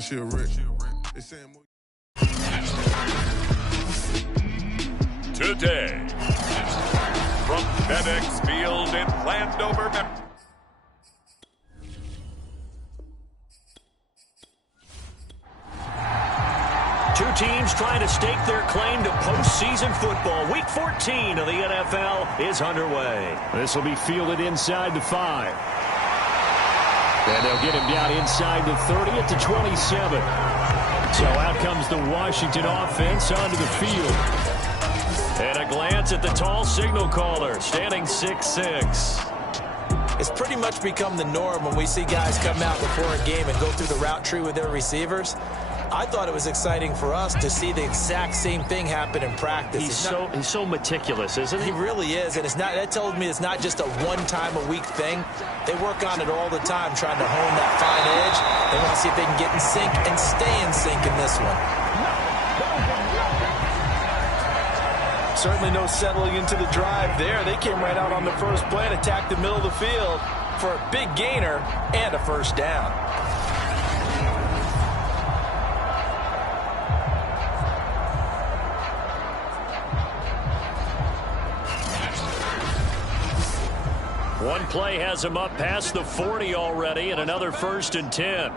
She a rich. They saying more. Today, from FedEx Field in Landover, Two teams trying to stake their claim to postseason football. Week 14 of the NFL is underway. This will be fielded inside the 5. And they'll get him down inside the 30 at the 27. So out comes the Washington offense onto the field. And a glance at the tall signal caller, standing 6'6". It's pretty much become the norm when we see guys come out before a game and go through the route tree with their receivers. I thought it was exciting for us to see the exact same thing happen in practice. He's so meticulous, isn't he? He really is, and that tells me it's not just a one-time-a-week thing. They work on it all the time, trying to hone that fine edge. They want to see if they can get in sync and stay in sync in this one. Certainly no settling into the drive there. They came right out on the first play and attacked the middle of the field for a big gainer and a first down. One play has him up past the 40 already, and another 1st and 10.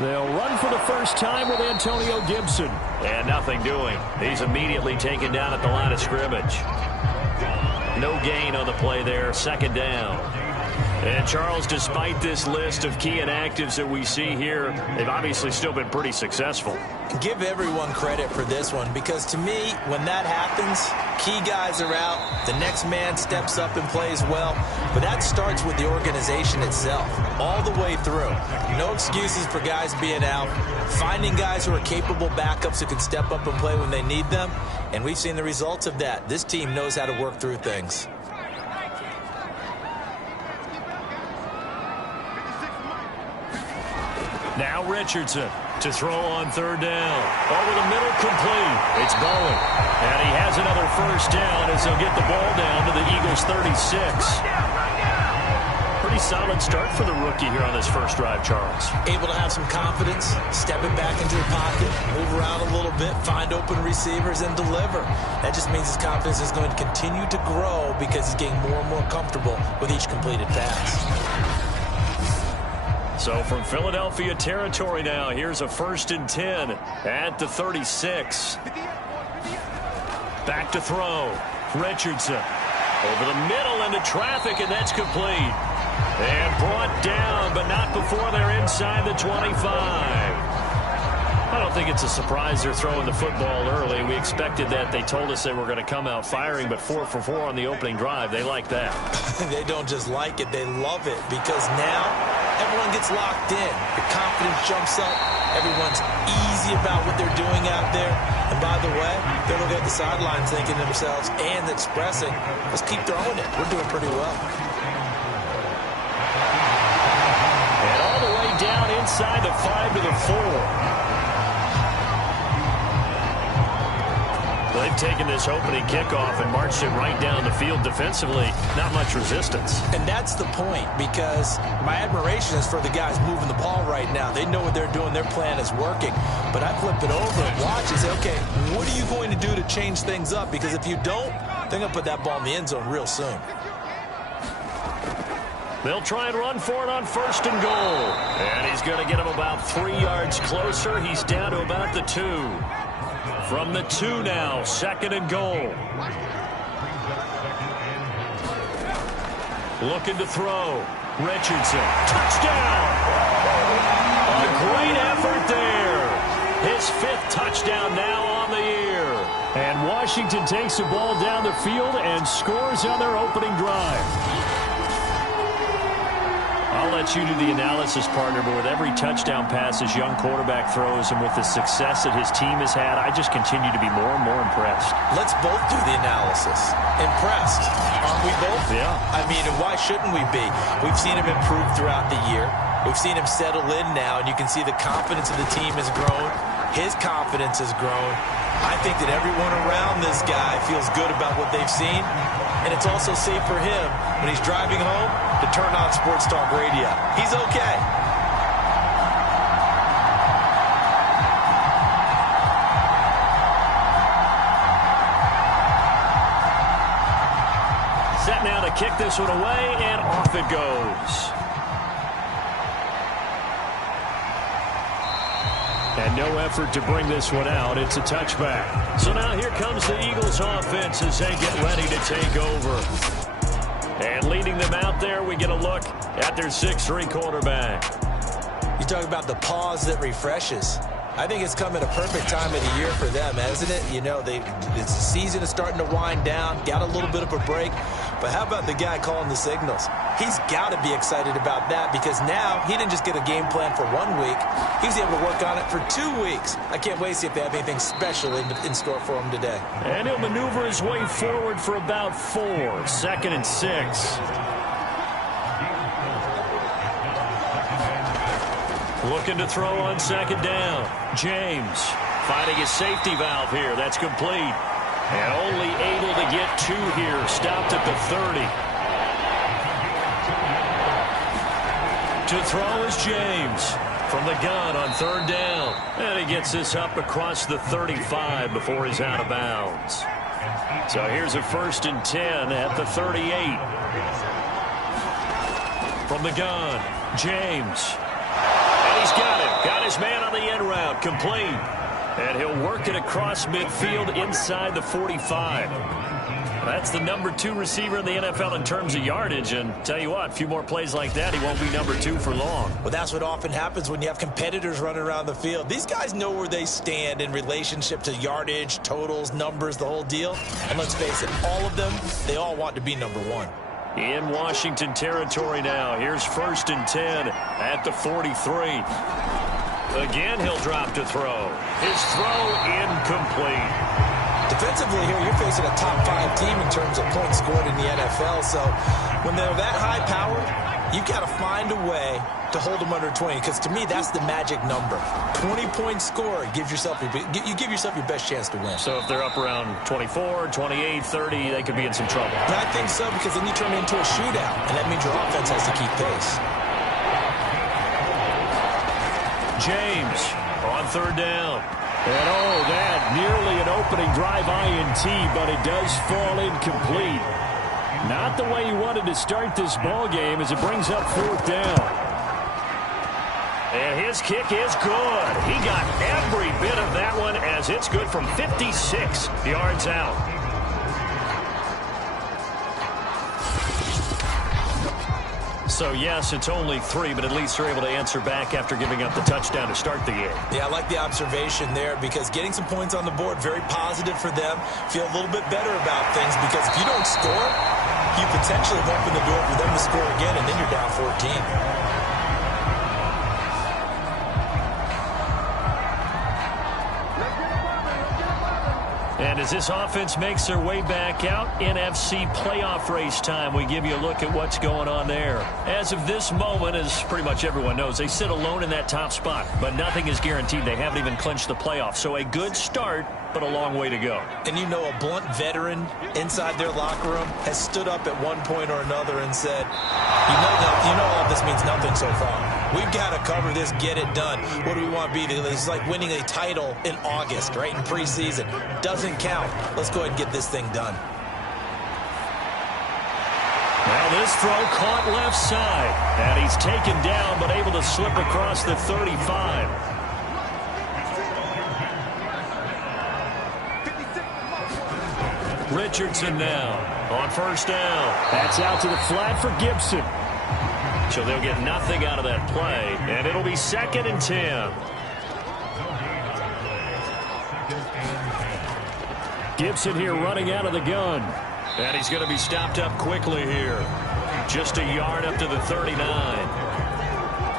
They'll run for the first time with Antonio Gibson. And nothing doing. He's immediately taken down at the line of scrimmage. No gain on the play there, 2nd down. And Charles, despite this list of key inactives that we see here, they've obviously still been pretty successful. Give everyone credit for this one, because to me, when that happens, key guys are out, the next man steps up and plays well, but that starts with the organization itself, all the way through. No excuses for guys being out, finding guys who are capable backups who can step up and play when they need them, and we've seen the results of that. This team knows how to work through things. Now Richardson to throw on 3rd down. Over the middle, complete. It's Bowen. And he has another first down as they'll get the ball down to the Eagles' 36. Pretty solid start for the rookie here on this first drive, Charles. Able to have some confidence, step it back into the pocket, move around a little bit, find open receivers, and deliver. That just means his confidence is going to continue to grow because he's getting more and more comfortable with each completed pass. So from Philadelphia territory now, here's a 1st and 10 at the 36. Back to throw. Richardson over the middle into traffic, and that's complete. And brought down, but not before they're inside the 25. I don't think it's a surprise they're throwing the football early. We expected that. They told us they were going to come out firing, but 4 for 4 on the opening drive. They like that. They don't just like it, they love it, because now everyone gets locked in. The confidence jumps up. Everyone's easy about what they're doing out there. And by the way, they're looking at the sidelines thinking to themselves and expressing, let's keep throwing it. We're doing pretty well. And all the way down inside the 5 to the 4. They've taken this opening kickoff and marched it right down the field defensively. Not much resistance. And that's the point, because my admiration is for the guys moving the ball right now. They know what they're doing. Their plan is working. But I flip it over and watch and say, okay, what are you going to do to change things up? Because if you don't, they're going to put that ball in the end zone real soon. They'll try and run for it on 1st and goal. And he's going to get him about 3 yards closer. He's down to about the 2. From the 2 now, 2nd and goal. Looking to throw. Richardson. Touchdown! A great effort there. His 5th touchdown now on the year. And Washington takes the ball down the field and scores on their opening drive. I'll let you do the analysis, partner, but with every touchdown pass his young quarterback throws and with the success that his team has had, I just continue to be more and more impressed. Let's both do the analysis. Impressed. Aren't we both? Yeah. I mean, why shouldn't we be? We've seen him improve throughout the year. We've seen him settle in now, and you can see the confidence of the team has grown. His confidence has grown. I think that everyone around this guy feels good about what they've seen. And it's also safe for him when he's driving home to turn on Sports Talk Radio. He's okay. Set now to kick this one away, and off it goes. And no effort to bring this one out. It's a touchback. So now here comes the Eagles offense as they get ready to take over. And leading them out there, we get a look at their 6'3" quarterback. You talk about the pause that refreshes. I think it's come at a perfect time of the year for them, hasn't it? You know, the season is starting to wind down, got a little bit of a break. But how about the guy calling the signals? He's got to be excited about that because now he didn't just get a game plan for 1 week. He was able to work on it for 2 weeks. I can't wait to see if they have anything special in store for him today. And he'll maneuver his way forward for about 4. 2nd and 6. Looking to throw on 2nd down. James finding his safety valve here. That's complete. And only able to get 2 here. Stopped at the 30. To throw is James from the gun on 3rd down. And he gets this up across the 35 before he's out of bounds. So here's a 1st and 10 at the 38. From the gun, James. And he's got it. Got his man on the end route. Complete. And he'll work it across midfield inside the 45. That's the number 2 receiver in the NFL in terms of yardage. And tell you what, a few more plays like that, he won't be number 2 for long. Well, that's what often happens when you have competitors running around the field. These guys know where they stand in relationship to yardage, totals, numbers, the whole deal. And let's face it, all of them, they all want to be number 1. In Washington territory now. Here's 1st and 10 at the 43. Again, he'll drop to throw. His throw incomplete. Defensively here, you're facing a top 5 team in terms of points scored in the NFL. So when they're that high powered, you've got to find a way to hold them under 20. Because to me, that's the magic number. 20-point score. You give yourself your best chance to win. So if they're up around 24, 28, 30, they could be in some trouble. And I think so, because then you turn it into a shootout. And that means your offense has to keep pace. James on 3rd down. And oh, that nearly an opening drive INT, but it does fall incomplete. Not the way he wanted to start this ball game as it brings up 4th down. And his kick is good. He got every bit of that one as it's good from 56 yards out. So, yes, it's only 3, but at least they're able to answer back after giving up the touchdown to start the game. Yeah, I like the observation there because getting some points on the board, very positive for them. Feel a little bit better about things because if you don't score, you potentially have opened the door for them to score again, and then you're down 14. And as this offense makes their way back out, NFC playoff race time, we give you a look at what's going on there. As of this moment, as pretty much everyone knows, they sit alone in that top spot, but nothing is guaranteed. They haven't even clinched the playoffs. So a good start, but a long way to go. And you know, a blunt veteran inside their locker room has stood up at one point or another and said, you know all this means nothing so far. We've got to cover this, get it done. What do we want to be? It's like winning a title in August, right, in preseason. Doesn't count. Let's go ahead and get this thing done. Well, this throw caught left side. And he's taken down, but able to slip across the 35. Richardson now on 1st down. That's out to the flat for Gibson. So they'll get nothing out of that play, and it'll be 2nd and 10. Gibson here running out of the gun. And he's going to be stopped up quickly here. Just a yard up to the 39.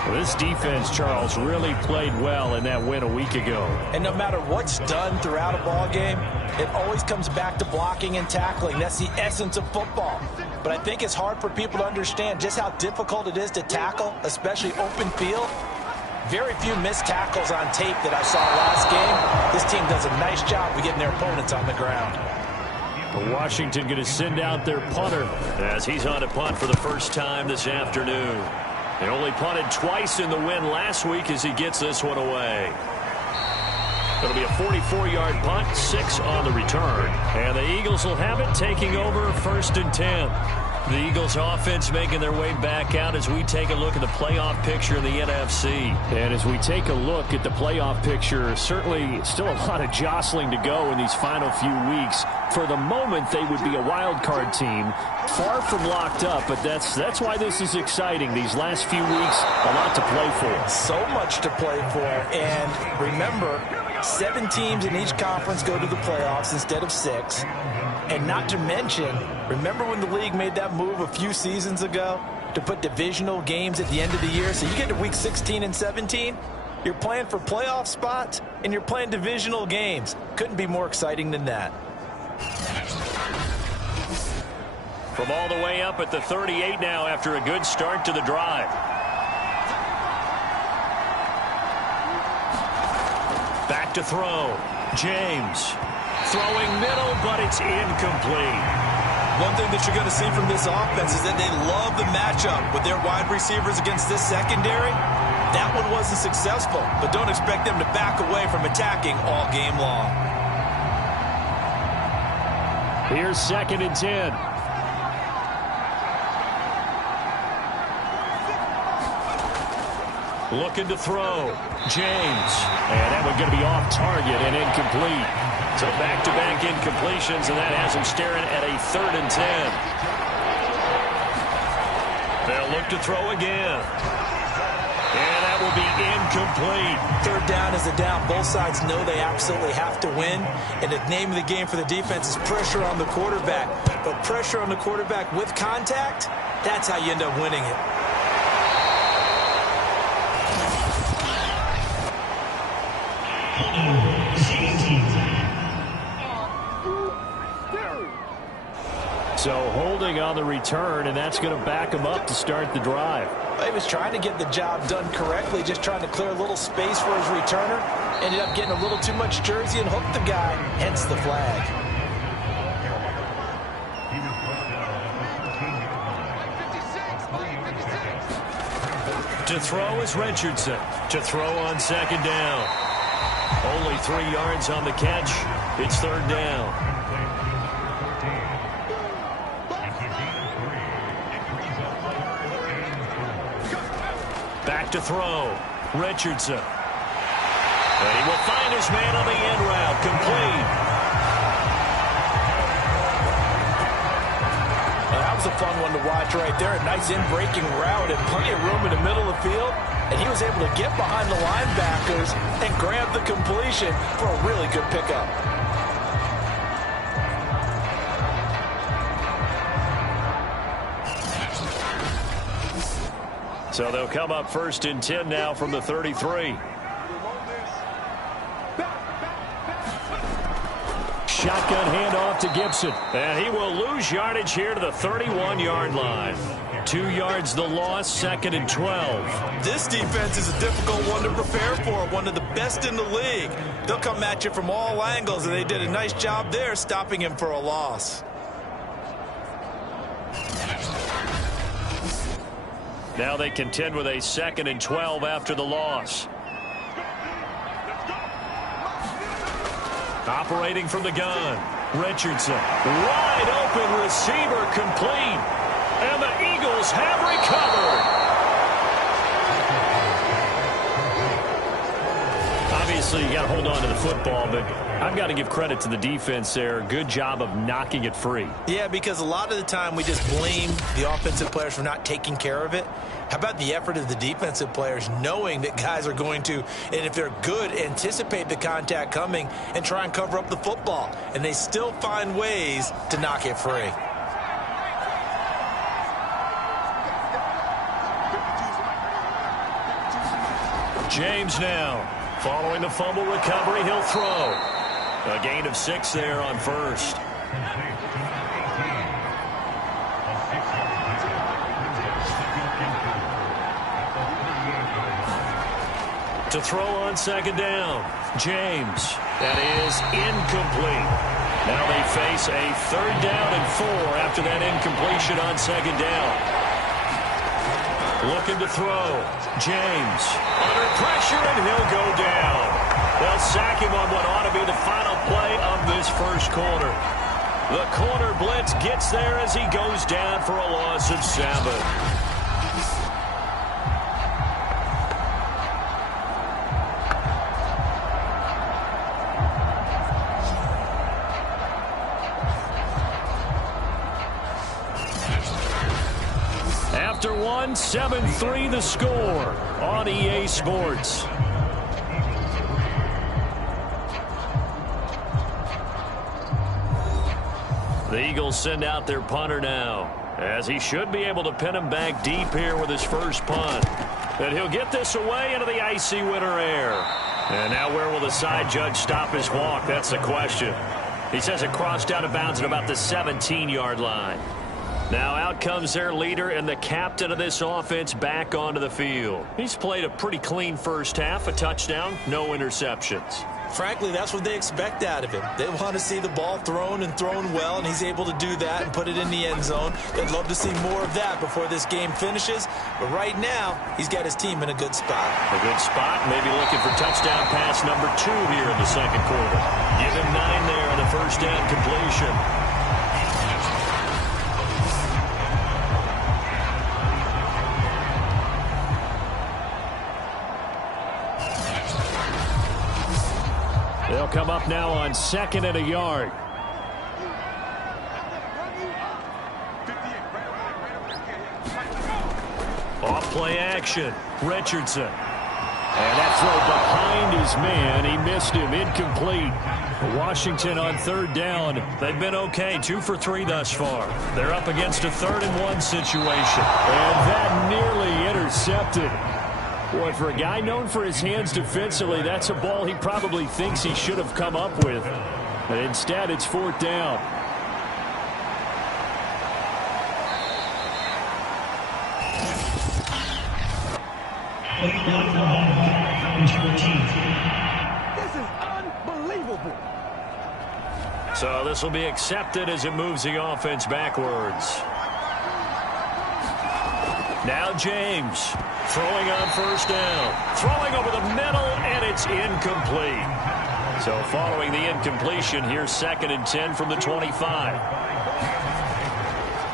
Well, this defense, Charles, really played well in that win a week ago. And no matter what's done throughout a ball game, it always comes back to blocking and tackling. That's the essence of football. But I think it's hard for people to understand just how difficult it is to tackle, especially open field. Very few missed tackles on tape that I saw last game. This team does a nice job of getting their opponents on the ground. Washington going to send out their punter as he's on a punt for the first time this afternoon. They only punted twice in the win last week as he gets this one away. It'll be a 44-yard punt, 6 on the return. And the Eagles will have it, taking over 1st and 10. The Eagles offense making their way back out as we take a look at the playoff picture in the NFC. And as we take a look at the playoff picture, certainly still a lot of jostling to go in these final few weeks. For the moment, they would be a wild card team, far from locked up, but that's why this is exciting. These last few weeks, a lot to play for. So much to play for. And remember, 7 teams in each conference go to the playoffs instead of 6. And not to mention, remember when the league made that move a few seasons ago to put divisional games at the end of the year? So you get to week 16 and 17, you're playing for playoff spots, and you're playing divisional games. Couldn't be more exciting than that. From all the way up at the 38 now after a good start to the drive. Back to throw. James. Throwing middle, but it's incomplete. One thing that you're going to see from this offense is that they love the matchup with their wide receivers against this secondary. That one wasn't successful, but don't expect them to back away from attacking all game long. Here's 2nd and 10. Looking to throw. James. And that one going to be off target and incomplete. So back-to-back incompletions, and that has him staring at a 3rd and 10. They'll look to throw again. And that will be incomplete. 3rd down is a down. Both sides know they absolutely have to win. And the name of the game for the defense is pressure on the quarterback. But pressure on the quarterback with contact, that's how you end up winning it. So holding on the return, and that's going to back him up to start the drive. He was trying to get the job done correctly, just trying to clear a little space for his returner. Ended up getting a little too much jersey and hooked the guy, hence the flag. To throw is Richardson. To throw on 2nd down. Only 3 yards on the catch. It's 3rd down. Back to throw. Richardson. And he will find his man on the end route. Complete. That was a fun one to watch right there. A nice in-breaking route and plenty of room in the middle of the field. And he was able to get behind the linebackers and grab the completion for a really good pickup. So they'll come up 1st and 10 now from the 33. Shotgun handoff to Gibson. And he will lose yardage here to the 31-yard line. 2 yards the loss, 2nd and 12. This defense is a difficult one to prepare for, one of the best in the league. They'll come at you from all angles, and they did a nice job there stopping him for a loss. Now they contend with a 2nd and 12 after the loss. Operating from the gun, Richardson. Wide open receiver complete. And the Eagles have recovered. Obviously, you got to hold on to the football, but I've got to give credit to the defense there. Good job of knocking it free. Yeah, because a lot of the time we just blame the offensive players for not taking care of it. How about the effort of the defensive players knowing that guys are going to, and if they're good, anticipate the contact coming and try and cover up the football. And they still find ways to knock it free. James now. Following the fumble recovery, he'll throw. A gain of 6 there on 1st. To throw on second down, James. That is incomplete. Now they face a 3rd down and 4 after that incompletion on second down. Looking to throw, James. Under pressure, and he'll go down. They'll sack him on what ought to be the final play of this first quarter. The corner blitz gets there as he goes down for a loss of 7. After 1, 7-3 the score on EA Sports. The Eagles send out their punter now, as he should be able to pin him back deep here with his first punt. And he'll get this away into the icy winter air. And now where will the side judge stop his walk? That's the question. He says it crossed out of bounds at about the 17-yard line. Now out comes their leader and the captain of this offense back onto the field. He's played a pretty clean first half, a touchdown, no interceptions. Frankly, that's what they expect out of him. They want to see the ball thrown and thrown well, and he's able to do that and put it in the end zone. They'd love to see more of that before this game finishes. But right now, he's got his team in a good spot. A good spot, maybe looking for touchdown pass number 2 here in the second quarter. Give him 9 there on the first down completion. They'll come up now on 2nd and a yard. Off play action, Richardson. And that throw behind his man. He missed him, incomplete. Washington on 3rd down. They've been okay, 2 for 3 thus far. They're up against a 3rd and 1 situation. And that nearly intercepted. Boy, for a guy known for his hands defensively, that's a ball he probably thinks he should have come up with. But instead, it's 4th down. This is unbelievable. So this will be accepted as it moves the offense backwards. Now James. Throwing on 1st down. Throwing over the middle, and it's incomplete. So following the incompletion, here's 2nd and 10 from the 25.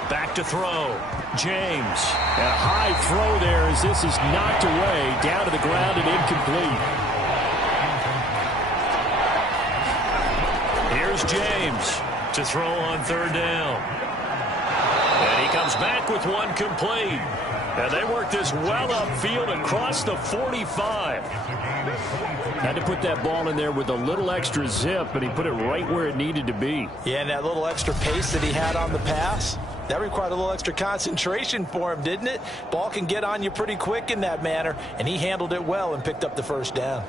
Back to throw. James. And a high throw there as this is knocked away, down to the ground and incomplete. Here's James to throw on 3rd down. And he comes back with one complete. And they work this well upfield across the 45. Had to put that ball in there with a little extra zip, and he put it right where it needed to be. Yeah, and that little extra pace that he had on the pass, that required a little extra concentration for him, didn't it? Ball can get on you pretty quick in that manner, and he handled it well and picked up the 1st down.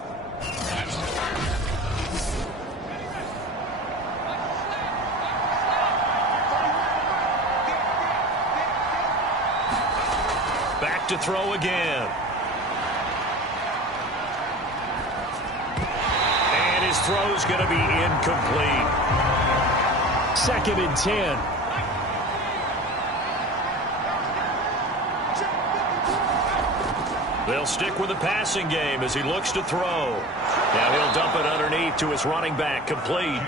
To throw again. And his throw's going to be incomplete. 2nd and 10. They'll stick with the passing game as he looks to throw. Now he'll dump it underneath to his running back, complete.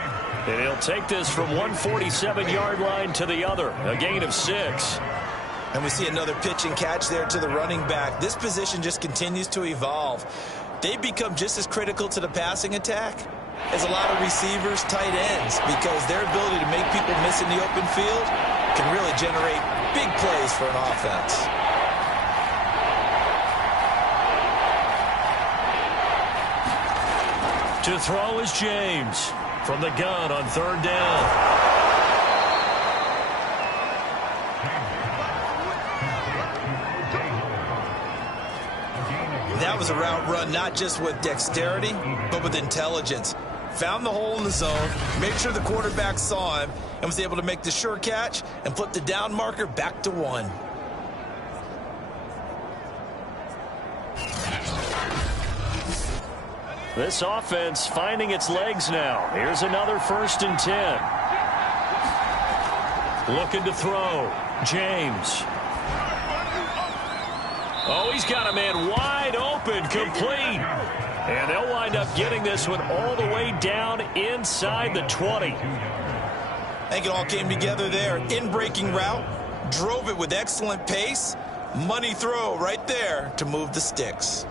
And he'll take this from 147-yard line to the other, a gain of 6. And we see another pitch and catch there to the running back. This position just continues to evolve. They've become just as critical to the passing attack as a lot of receivers, tight ends, because their ability to make people miss in the open field can really generate big plays for an offense. To throw is James from the gun on 3rd down. That was a route run not just with dexterity, but with intelligence. Found the hole in the zone, made sure the quarterback saw him, and was able to make the sure catch and flip the down marker back to 1. This offense finding its legs now. Here's another 1st and 10. Looking to throw. James. Oh, he's got a man wide open, complete. And they'll wind up getting this one all the way down inside the 20. I think it all came together there. In-breaking route, drove it with excellent pace. Money throw right there to move the sticks.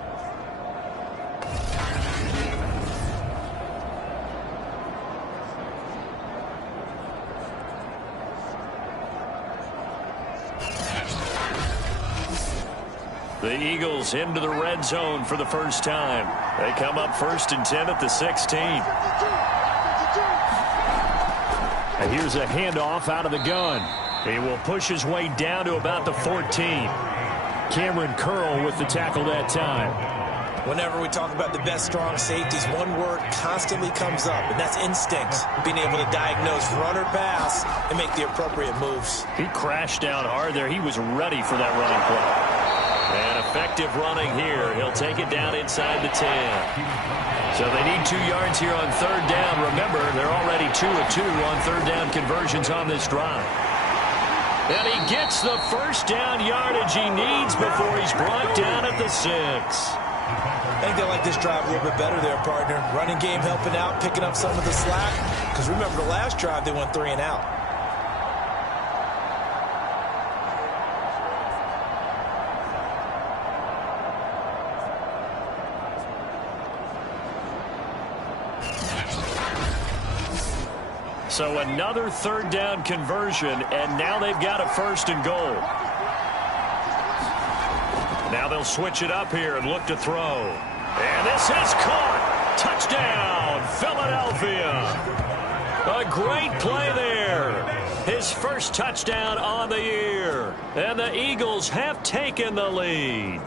The Eagles into the red zone for the first time. They come up 1st and 10 at the 16. And here's a handoff out of the gun. He will push his way down to about the 14. Cameron Curl with the tackle that time. Whenever we talk about the best strong safeties, one word constantly comes up, and that's instinct. Being able to diagnose run or pass and make the appropriate moves. He crashed down hard there. He was ready for that running play. And effective running here. He'll take it down inside the 10. So they need 2 yards here on 3rd down. Remember, they're already 2 of 2 on 3rd down conversions on this drive. And he gets the 1st down yardage he needs before he's brought down at the 6. I think they like this drive a little bit better there, partner. Running game helping out, picking up some of the slack. Because remember, the last drive, they went 3 and out. So another 3rd down conversion, and now they've got a 1st and goal. Now they'll switch it up here and look to throw. And this is caught. Touchdown, Philadelphia. A great play there. His 1st touchdown on the year. And the Eagles have taken the lead.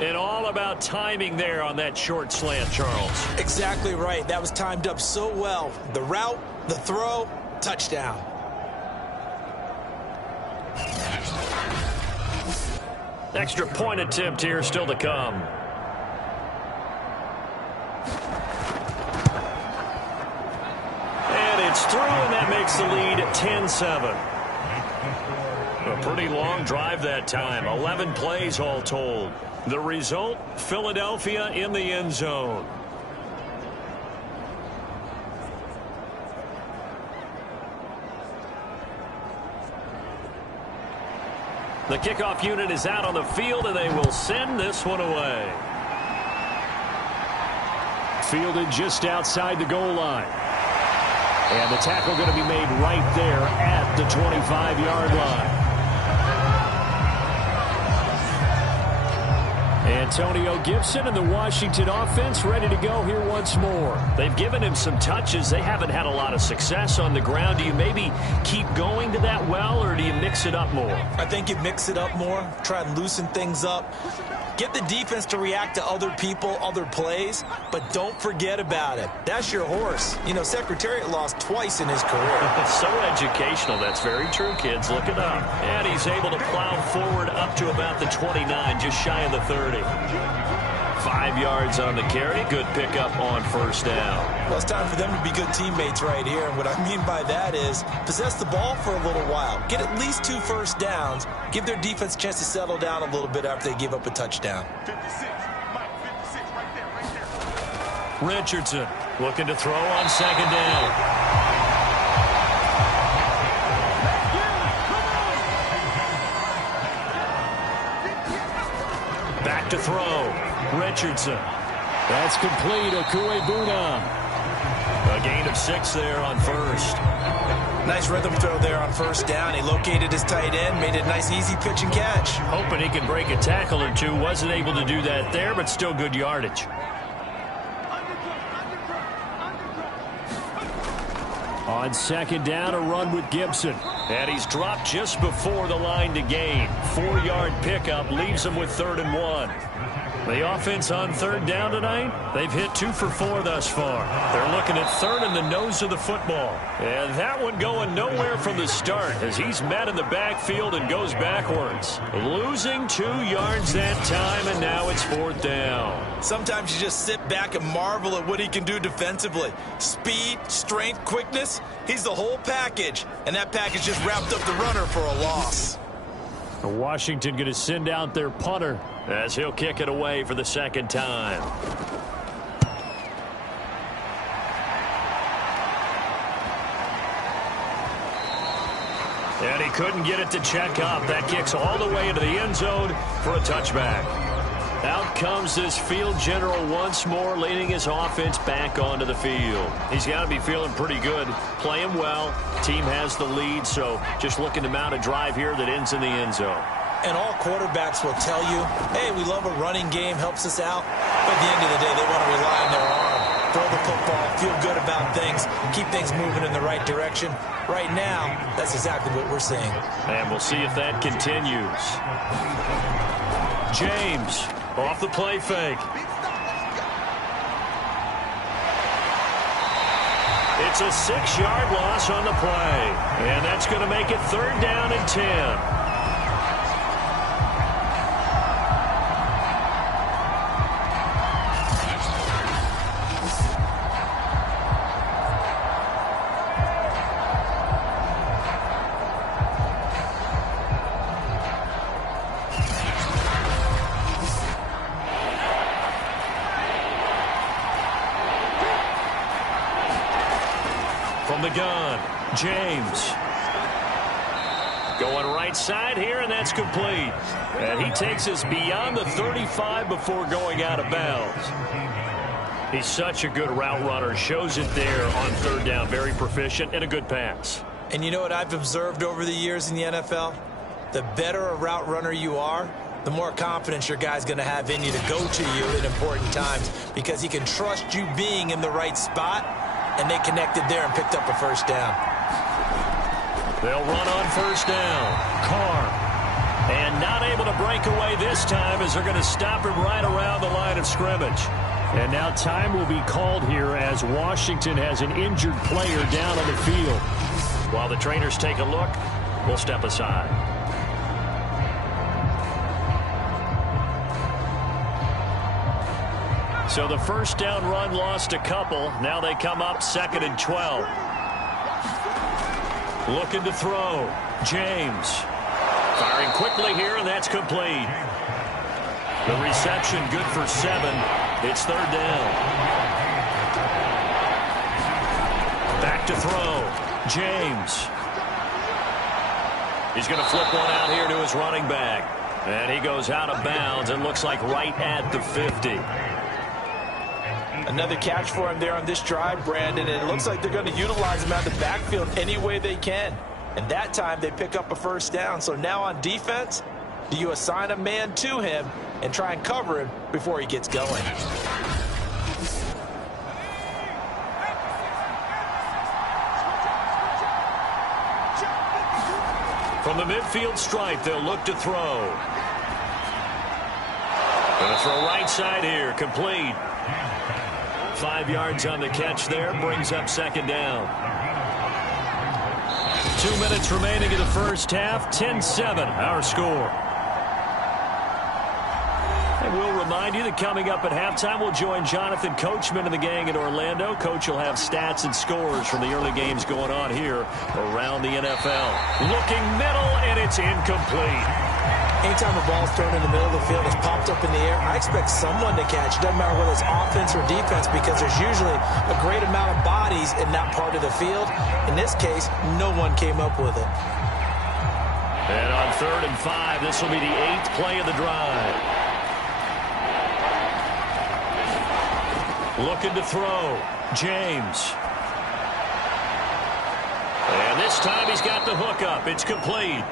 And all about timing there on that short slant, Charles. Exactly right. That was timed up so well. The route, the throw, touchdown. Extra point attempt here still to come. And it's through, and that makes the lead 10-7. A pretty long drive that time. 11 plays all told. The result, Philadelphia in the end zone. The kickoff unit is out on the field, and they will send this one away. Fielded just outside the goal line. And the tackle going to be made right there at the 25-yard line. Antonio Gibson and the Washington offense ready to go here once more. They've given him some touches. They haven't had a lot of success on the ground. Do you maybe keep going to that well, or do you mix it up more? I think you mix it up more, try and loosen things up. Get the defense to react to other people, other plays, but don't forget about it. That's your horse. You know, Secretariat lost twice in his career. So educational. That's very true, kids. Look it up. And he's able to plow forward up to about the 29, just shy of the 30. 5 yards on the carry. Good pickup on 1st down. Well, it's time for them to be good teammates right here. And what I mean by that is possess the ball for a little while. Get at least 2 first downs. Give their defense a chance to settle down a little bit after they give up a touchdown. 56, Mike, 56, right there. Richardson looking to throw on 2nd down. Back to throw. Richardson. That's complete. Okuebuna. A gain of 6 there on 1st. Nice rhythm throw there on 1st down. He located his tight end, made it a nice, easy pitch and catch. Hoping he can break a tackle or 2. Wasn't able to do that there, but still good yardage. On 2nd down, a run with Gibson. And he's dropped just before the line to gain. 4-yard pickup leaves him with 3rd and 1. The offense on 3rd down tonight, they've hit 2 for 4 thus far. They're looking at 3rd in the nose of the football. And that one going nowhere from the start as he's met in the backfield and goes backwards. Losing 2 yards that time, and now it's 4th down. Sometimes you just sit back and marvel at what he can do defensively. Speed, strength, quickness, he's the whole package. And that package just wrapped up the runner for a loss. Washington going to send out their punter as he'll kick it away for the 2nd time. And he couldn't get it to check up. That kicks all the way into the end zone for a touchback. Out comes this field general once more, leading his offense back onto the field. He's got to be feeling pretty good, playing well. Team has the lead, so just looking to mount a drive here that ends in the end zone. And all quarterbacks will tell you, hey, we love a running game, helps us out. But at the end of the day, they want to rely on their arm. Throw the football, feel good about things, keep things moving in the right direction. Right now, that's exactly what we're seeing. And we'll see if that continues. James off the play fake. It's a 6-yard loss on the play. And that's going to make it 3rd down and 10. The gun, James. Going right side here, and that's complete. And he takes us beyond the 35 before going out of bounds. He's such a good route runner. Shows it there on 3rd down. Very proficient and a good pass. And you know what I've observed over the years in the NFL? The better a route runner you are, the more confidence your guy's going to have in you to go to you in important times because he can trust you being in the right spot. And they connected there and picked up a 1st down. They'll run on 1st down. Carr. And not able to break away this time as they're going to stop him right around the line of scrimmage. And now time will be called here as Washington has an injured player down on the field. While the trainers take a look, we'll step aside. So the 1st down run lost a couple. Now they come up 2nd and 12. Looking to throw. James. Firing quickly here, and that's complete. The reception good for 7. It's 3rd down. Back to throw. James. He's going to flip one out here to his running back. And he goes out of bounds. It looks like right at the 50. Another catch for him there on this drive, Brandon, and it looks like they're going to utilize him out of the backfield any way they can. And that time they pick up a 1st down. So now on defense, do you assign a man to him and try and cover him before he gets going? From the midfield stripe, they'll look to throw. Going to throw right side here, complete. 5 yards on the catch there, brings up 2nd down. 2 minutes remaining in the 1st half, 10-7 our score. And we'll remind you that coming up at halftime, we'll join Jonathan Coachman and the gang in Orlando. Coach will have stats and scores from the early games going on here around the NFL. Looking middle, and it's incomplete. Anytime a ball's thrown in the middle of the field, it's popped up in the air, I expect someone to catch. It doesn't matter whether it's offense or defense because there's usually a great amount of bodies in that part of the field. In this case, no one came up with it. And on 3rd and 5, this will be the 8th play of the drive. Looking to throw. James. And this time he's got the hook up. It's complete.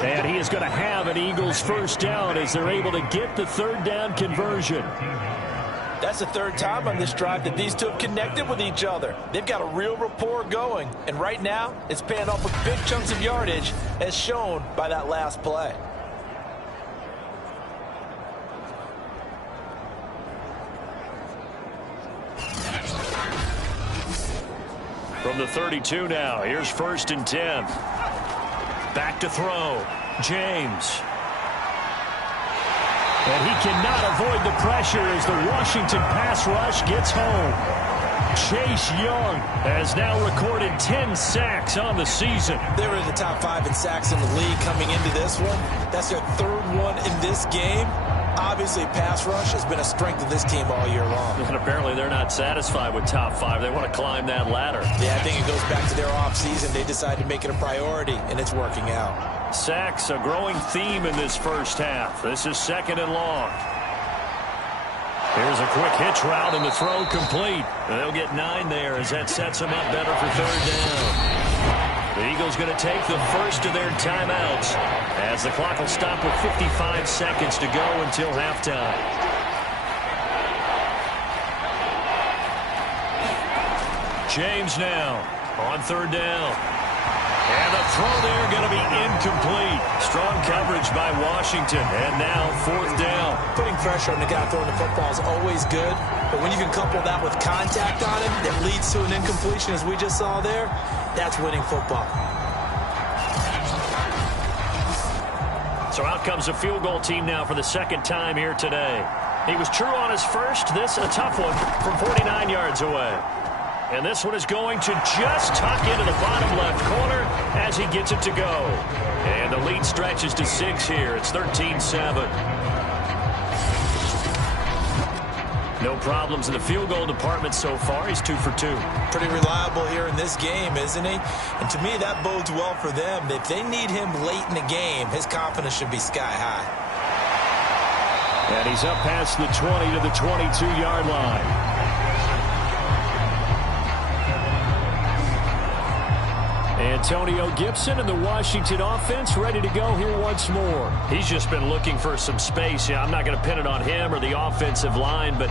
And he is going to have an Eagles 1st down as they're able to get the 3rd down conversion. That's the third time on this drive that these two have connected with each other. They've got a real rapport going, and right now it's paying off with big chunks of yardage, as shown by that last play. From the 32 now, here's 1st and 10. Back to throw. James. And he cannot avoid the pressure as the Washington pass rush gets home. Chase Young has now recorded 10 sacks on the season. They were in the top 5 in sacks in the league coming into this one. That's their 3rd one in this game. Obviously, pass rush has been a strength of this team all year long. And apparently they're not satisfied with top 5. They want to climb that ladder. Yeah, I think it goes back to their offseason. They decided to make it a priority, and it's working out. Sacks, a growing theme in this first half. This is 2nd and long. Here's a quick hitch route, and the throw complete. And they'll get 9 there as that sets them up better for 3rd down. The Eagles going to take the first of their timeouts as the clock will stop with 55 seconds to go until halftime. James now on 3rd down. And the throw there going to be incomplete. Strong coverage by Washington. And now 4th down. Putting pressure on the guy throwing the football is always good. But when you can couple that with contact on him that leads to an incompletion, as we just saw there, that's winning football. So out comes a field goal team now for the 2nd time here today. He was true on his first. This a tough one from 49 yards away. And this one is going to just tuck into the bottom left corner as he gets it to go. And the lead stretches to 6 here. It's 13-7. No problems in the field goal department so far. He's 2 for 2. Pretty reliable here in this game, isn't he? And to me, that bodes well for them. If they need him late in the game, his confidence should be sky high. And he's up past the 20 to the 22-yard line. Antonio Gibson and the Washington offense ready to go here once more. He's just been looking for some space. Yeah, I'm not going to pin it on him or the offensive line, but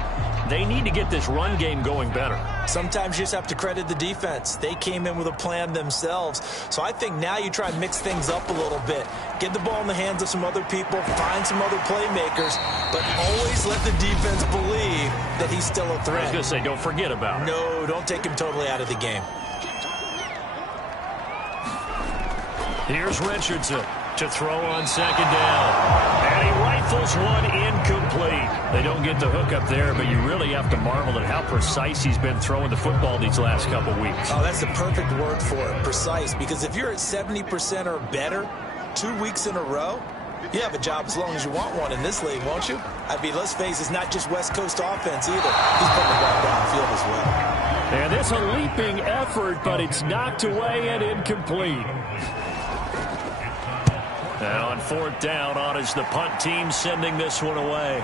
they need to get this run game going better. Sometimes you just have to credit the defense. They came in with a plan themselves. So I think now you try and mix things up a little bit. Get the ball in the hands of some other people, find some other playmakers, but always let the defense believe that he's still a threat. I was going to say, don't forget about it. No, don't take him totally out of the game. Here's Richardson to throw on 2nd down. And he rifles one incomplete. They don't get the hook up there, but you really have to marvel at how precise he's been throwing the football these last couple weeks. Oh, that's the perfect word for it, precise. Because if you're at 70% or better 2 weeks in a row, you have a job as long as you want one in this league, won't you? I mean, let's face it, it's not just West Coast offense either. He's putting the ball downfield as well. And it's a leaping effort, but it's knocked away and incomplete. And on 4th down, on is the punt team sending this one away.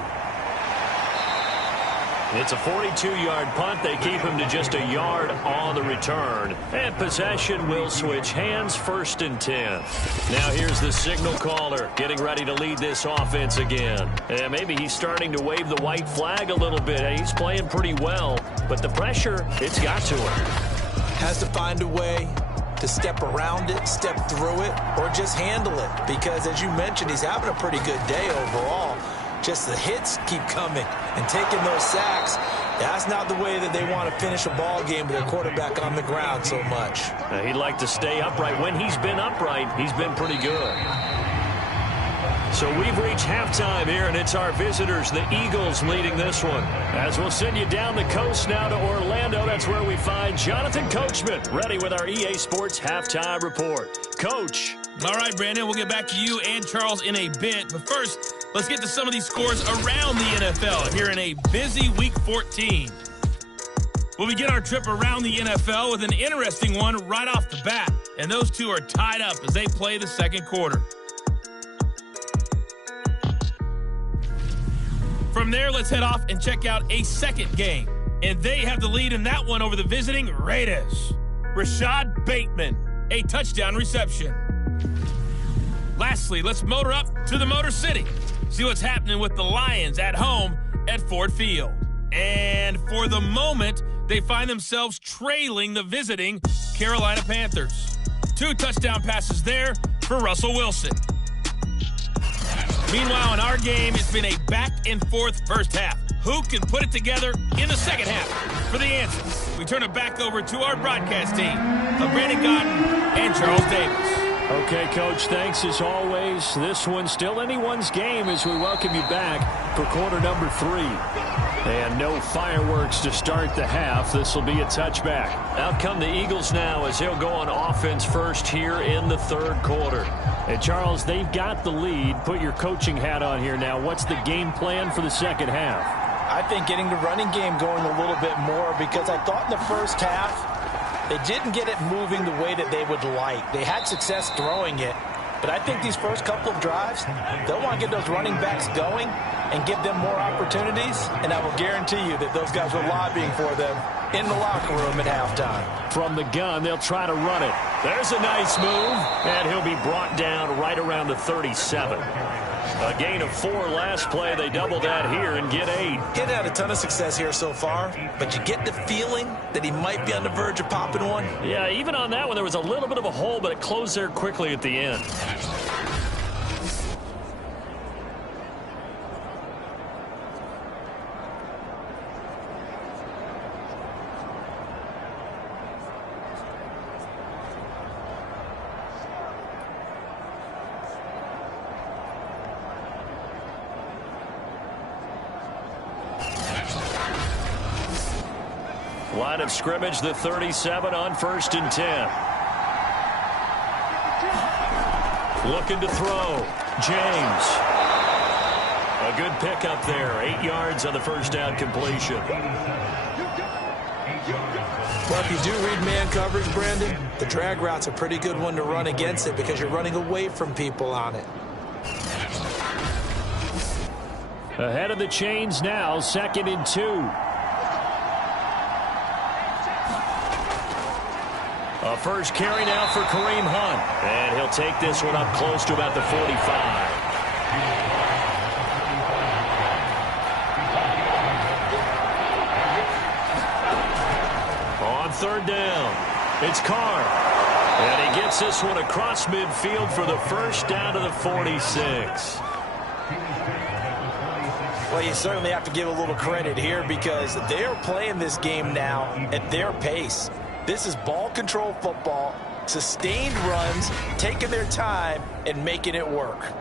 It's a 42-yard punt. They keep him to just a yard on the return. And possession will switch hands, 1st and 10. Now here's the signal caller getting ready to lead this offense again. And maybe he's starting to wave the white flag a little bit. He's playing pretty well, but the pressure, it's got to him. Has to find a way to step around it, step through it, or just handle it. Because, as you mentioned, he's having a pretty good day overall. Just the hits keep coming and taking those sacks. That's not the way that they want to finish a ball game with their quarterback on the ground so much. He'd like to stay upright. When he's been upright, he's been pretty good. So we've reached halftime here, and it's our visitors, the Eagles, leading this one. As we'll send you down the coast now to Orlando, that's where we find Jonathan Coachman, ready with our EA Sports Halftime Report. Coach. All right, Brandon, we'll get back to you and Charles in a bit. But first, let's get to some of these scores around the NFL here in a busy Week 14. We'll begin our trip around the NFL with an interesting one right off the bat. And those two are tied up as they play the second quarter. From there, let's head off and check out a second game. And they have the lead in that one over the visiting Raiders. Rashad Bateman, a touchdown reception. Lastly, let's motor up to the Motor City. See what's happening with the Lions at home at Ford Field. And for the moment, they find themselves trailing the visiting Carolina Panthers. 2 touchdown passes there for Russell Wilson. Meanwhile, in our game, it's been a back-and-forth first half. Who can put it together in the second half? For the answer, we turn it back over to our broadcast team of Brandon Gaudin and Charles Davis. Okay, Coach, thanks as always. This one's still anyone's game as we welcome you back for quarter number 3. And no fireworks to start the half. This will be a touchback. Out come the Eagles now as they'll go on offense first here in the third quarter. And, Charles, they've got the lead. Put your coaching hat on here now. What's the game plan for the second half? I think getting the running game going a little bit more, because I thought in the first half they didn't get it moving the way that they would like. They had success throwing it, but I think these first couple of drives, they'll want to get those running backs going and give them more opportunities, and I will guarantee you that those guys were lobbying for them in the locker room at halftime. From the gun, they'll try to run it. There's a nice move, and he'll be brought down right around the 37. A gain of 4 last play. They double that here and get 8. He had a ton of success here so far, but you get the feeling that he might be on the verge of popping one. Yeah, even on that one, there was a little bit of a hole, but it closed there quickly at the end. Line of scrimmage, the 37 on 1st and 10. Looking to throw. James. A good pickup there. 8 yards on the first down completion. Well, if you do read man coverage, Brandon, the drag route's a pretty good one to run against it because you're running away from people on it. Ahead of the chains now, 2nd and 2. A first carry now for Kareem Hunt. And he'll take this one up close to about the 45. On 3rd down, it's Carr. And he gets this one across midfield for the first down to the 46. Well, you certainly have to give a little credit here because they're playing this game now at their pace. This is ball control football, sustained runs, taking their time, and making it work.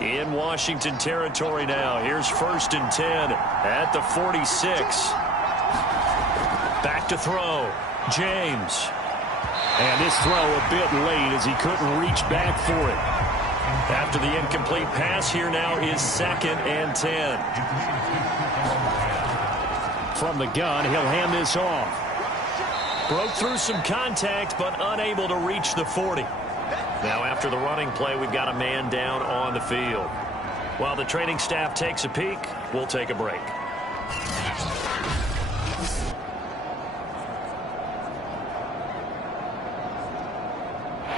In Washington territory now. Here's 1st and 10 at the 46. Back to throw. James. And this throw a bit late as he couldn't reach back for it. After the incomplete pass, here now is 2nd and 10. From the gun, he'll hand this off. Broke through some contact, but unable to reach the 40. Now after the running play, we've got a man down on the field. While the training staff takes a peek, we'll take a break.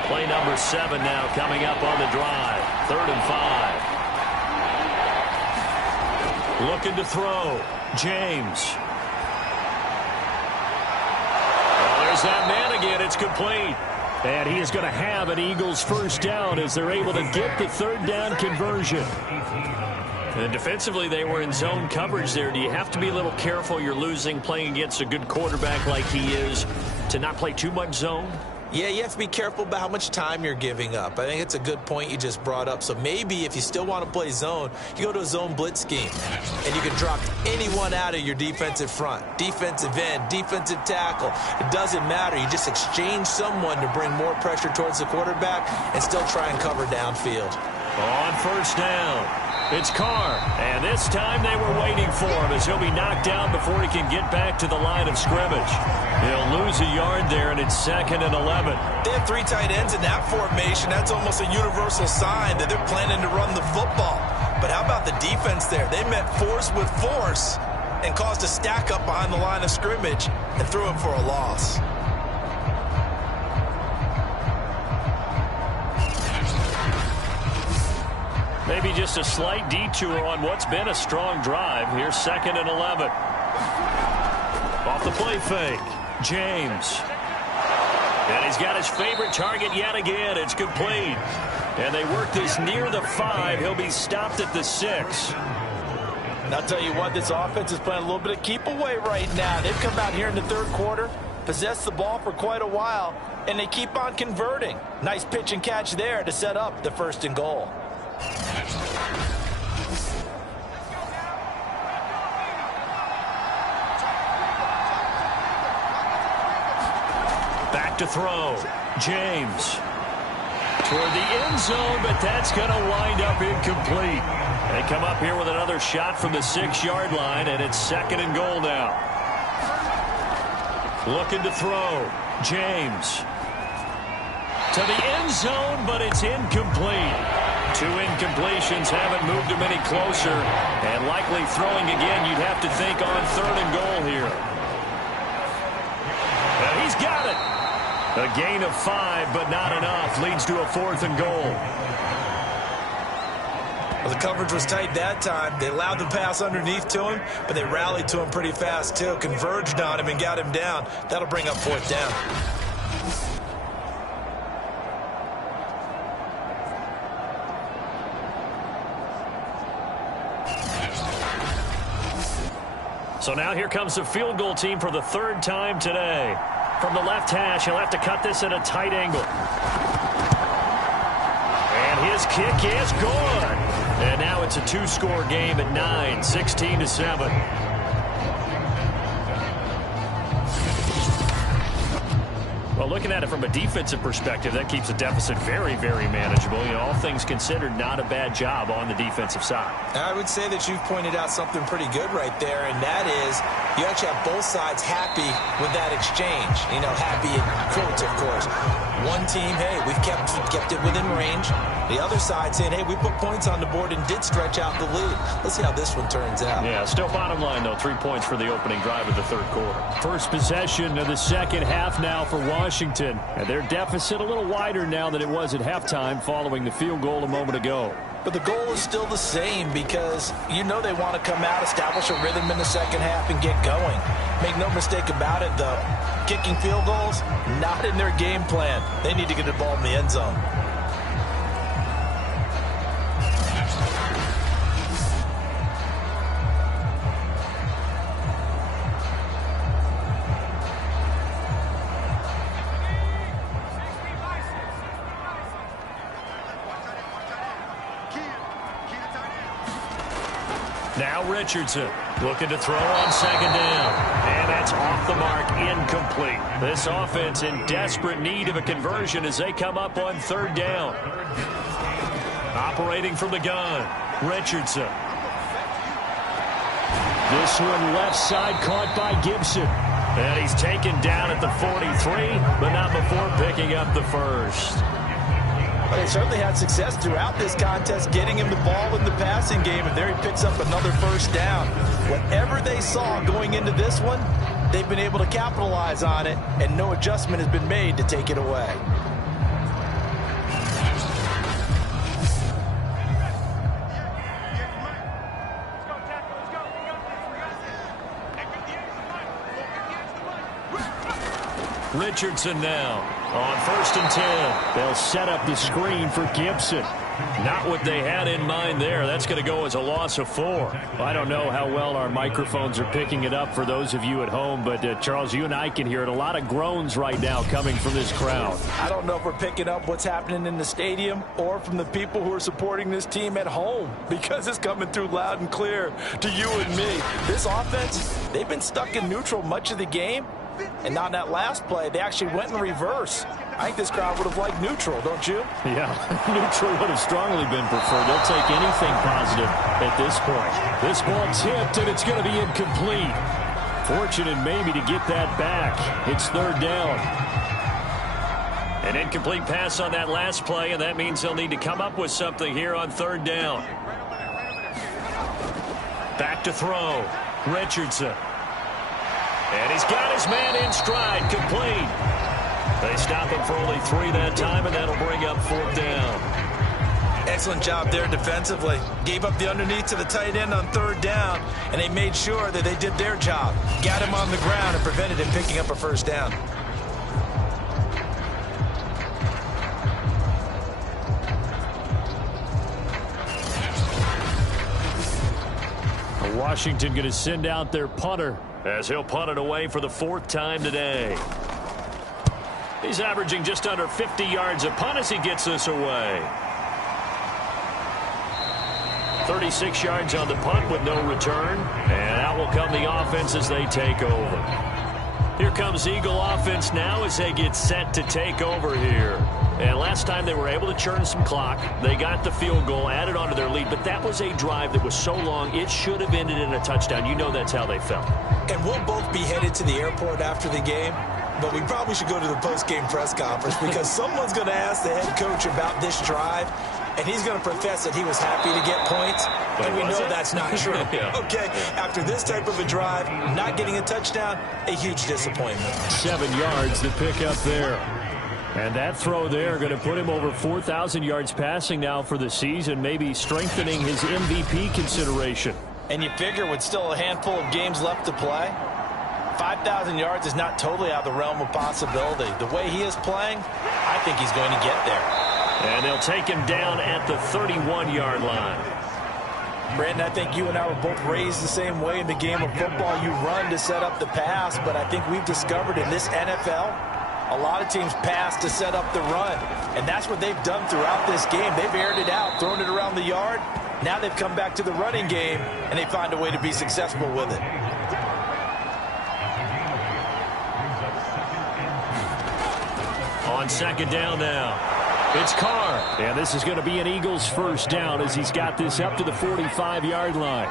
Play number 7 now coming up on the drive. 3rd and 5. Looking to throw. James. Well, there's that man again. It's complete. And he is going to have an Eagles first down as they're able to get the 3rd down conversion. And defensively, they were in zone coverage there. Do you have to be a little careful? You're losing playing against a good quarterback like he is to not play too much zone? Yeah, you have to be careful about how much time you're giving up. I think it's a good point you just brought up. So maybe if you still want to play zone, you go to a zone blitz scheme. And you can drop anyone out of your defensive front. Defensive end, defensive tackle. It doesn't matter. You just exchange someone to bring more pressure towards the quarterback and still try and cover downfield. On 1st down, it's Carr. And this time they were waiting for him as he'll be knocked down before he can get back to the line of scrimmage. He'll lose a yard there, and it's 2nd and 11. They have 3 tight ends in that formation. That's almost a universal sign that they're planning to run the football. But how about the defense there? They met force with force and caused a stack up behind the line of scrimmage and threw him for a loss. Maybe just a slight detour on what's been a strong drive. Here's 2nd and 11. Off the play fake, James. And he's got his favorite target yet again. It's complete. And they work this near the 5. He'll be stopped at the 6. And I'll tell you what, this offense is playing a little bit of keep away right now. They've come out here in the 3rd quarter, possessed the ball for quite a while, and they keep on converting. Nice pitch and catch there to set up the 1st and goal. Back to throw. James. Toward the end zone, but that's going to wind up incomplete. They come up here with another shot from the 6-yard line, and it's 2nd and goal now. Looking to throw. James. To the end zone, but it's incomplete. 2 incompletions haven't moved him any closer, and likely throwing again, you'd have to think on 3rd and goal here. And he's got it. A gain of 5, but not enough. Leads to a 4th and goal. Well, the coverage was tight that time. They allowed the pass underneath to him, but they rallied to him pretty fast, too. Converged on him and got him down. That'll bring up 4th down. So now here comes the field goal team for the 3rd time today. From the left hash, he'll have to cut this at a tight angle. And his kick is good. And now it's a 2-score game at 9, 16-7. Well, looking at it from a defensive perspective, that keeps the deficit very, very manageable. You know, all things considered, not a bad job on the defensive side. I would say that you've pointed out something pretty good right there, and that is you actually have both sides happy with that exchange. You know, happy in quotes, of course. One team, hey, we've kept it within range. The other side saying, hey, we put points on the board and did stretch out the lead. Let's see how this one turns out. Yeah, still bottom line, though, 3 points for the opening drive of the 3rd quarter. First possession of the 2nd half now for Washington. And their deficit a little wider now than it was at halftime following the field goal a moment ago. But the goal is still the same because you know they want to come out, establish a rhythm in the 2nd half, and get going. Make no mistake about it, though. Kicking field goals, not in their game plan. They need to get the ball in the end zone. Now Richardson looking to throw on 2nd down. And that's off the mark, incomplete. This offense in desperate need of a conversion as they come up on 3rd down. Operating from the gun, Richardson. This one left side caught by Gibson. And he's taken down at the 43, but not before picking up the 1st. But they certainly had success throughout this contest getting him the ball in the passing game, and there he picks up another 1st down. Whatever they saw going into this one, they've been able to capitalize on it, and no adjustment has been made to take it away. Richardson now on 1st and 10. They'll set up the screen for Gibson. Not what they had in mind there. That's going to go as a loss of 4. I don't know how well our microphones are picking it up for those of you at home, but Charles, you and I can hear it. A lot of groans right now coming from this crowd. I don't know if we're picking up what's happening in the stadium or from the people who are supporting this team at home, because it's coming through loud and clear to you and me. This offense, they've been stuck in neutral much of the game, and on that last play, they actually went in reverse. I think this crowd would have liked neutral, don't you? Yeah, neutral would have strongly been preferred. They'll take anything positive at this point. This ball tipped, and it's going to be incomplete. Fortunate maybe to get that back. It's 3rd down. An incomplete pass on that last play, and that means they'll need to come up with something here on 3rd down. Back to throw. Richardson. And he's got his man in stride, complete. They stop him for only 3 that time, and that'll bring up 4th down. Excellent job there defensively. Gave up the underneath to the tight end on 3rd down, and they made sure that they did their job. Got him on the ground and prevented him picking up a 1st down. Washington going to send out their punter as he'll punt it away for the 4th time today. He's averaging just under 50 yards a punt as he gets this away. 36 yards on the punt with no return. And out will come the offense as they take over. Here comes Eagle offense now as they get set to take over here. And last time they were able to churn some clock. They got the field goal, added onto their lead. But that was a drive that was so long, it should have ended in a touchdown. You know that's how they felt. And we'll both be headed to the airport after the game. But we probably should go to the post-game press conference because someone's going to ask the head coach about this drive. And he's going to profess that he was happy to get points. And we know that's not true. Yeah. Okay, after this type of a drive, not getting a touchdown, a huge disappointment. 7 yards to pick up there. And that throw there going to put him over 4,000 yards passing now for the season, maybe strengthening his MVP consideration. And you figure with still a handful of games left to play, 5,000 yards is not totally out of the realm of possibility. The way he is playing, I think he's going to get there. And they'll take him down at the 31-yard line. Brandon, I think you and I were both raised the same way in the game of football. You run to set up the pass, but I think we've discovered in this NFL, a lot of teams pass to set up the run, and that's what they've done throughout this game. They've aired it out, thrown it around the yard. Now they've come back to the running game, and they find a way to be successful with it. On 2nd down now, it's Carr. And this is going to be an Eagles 1st down as he's got this up to the 45-yard line.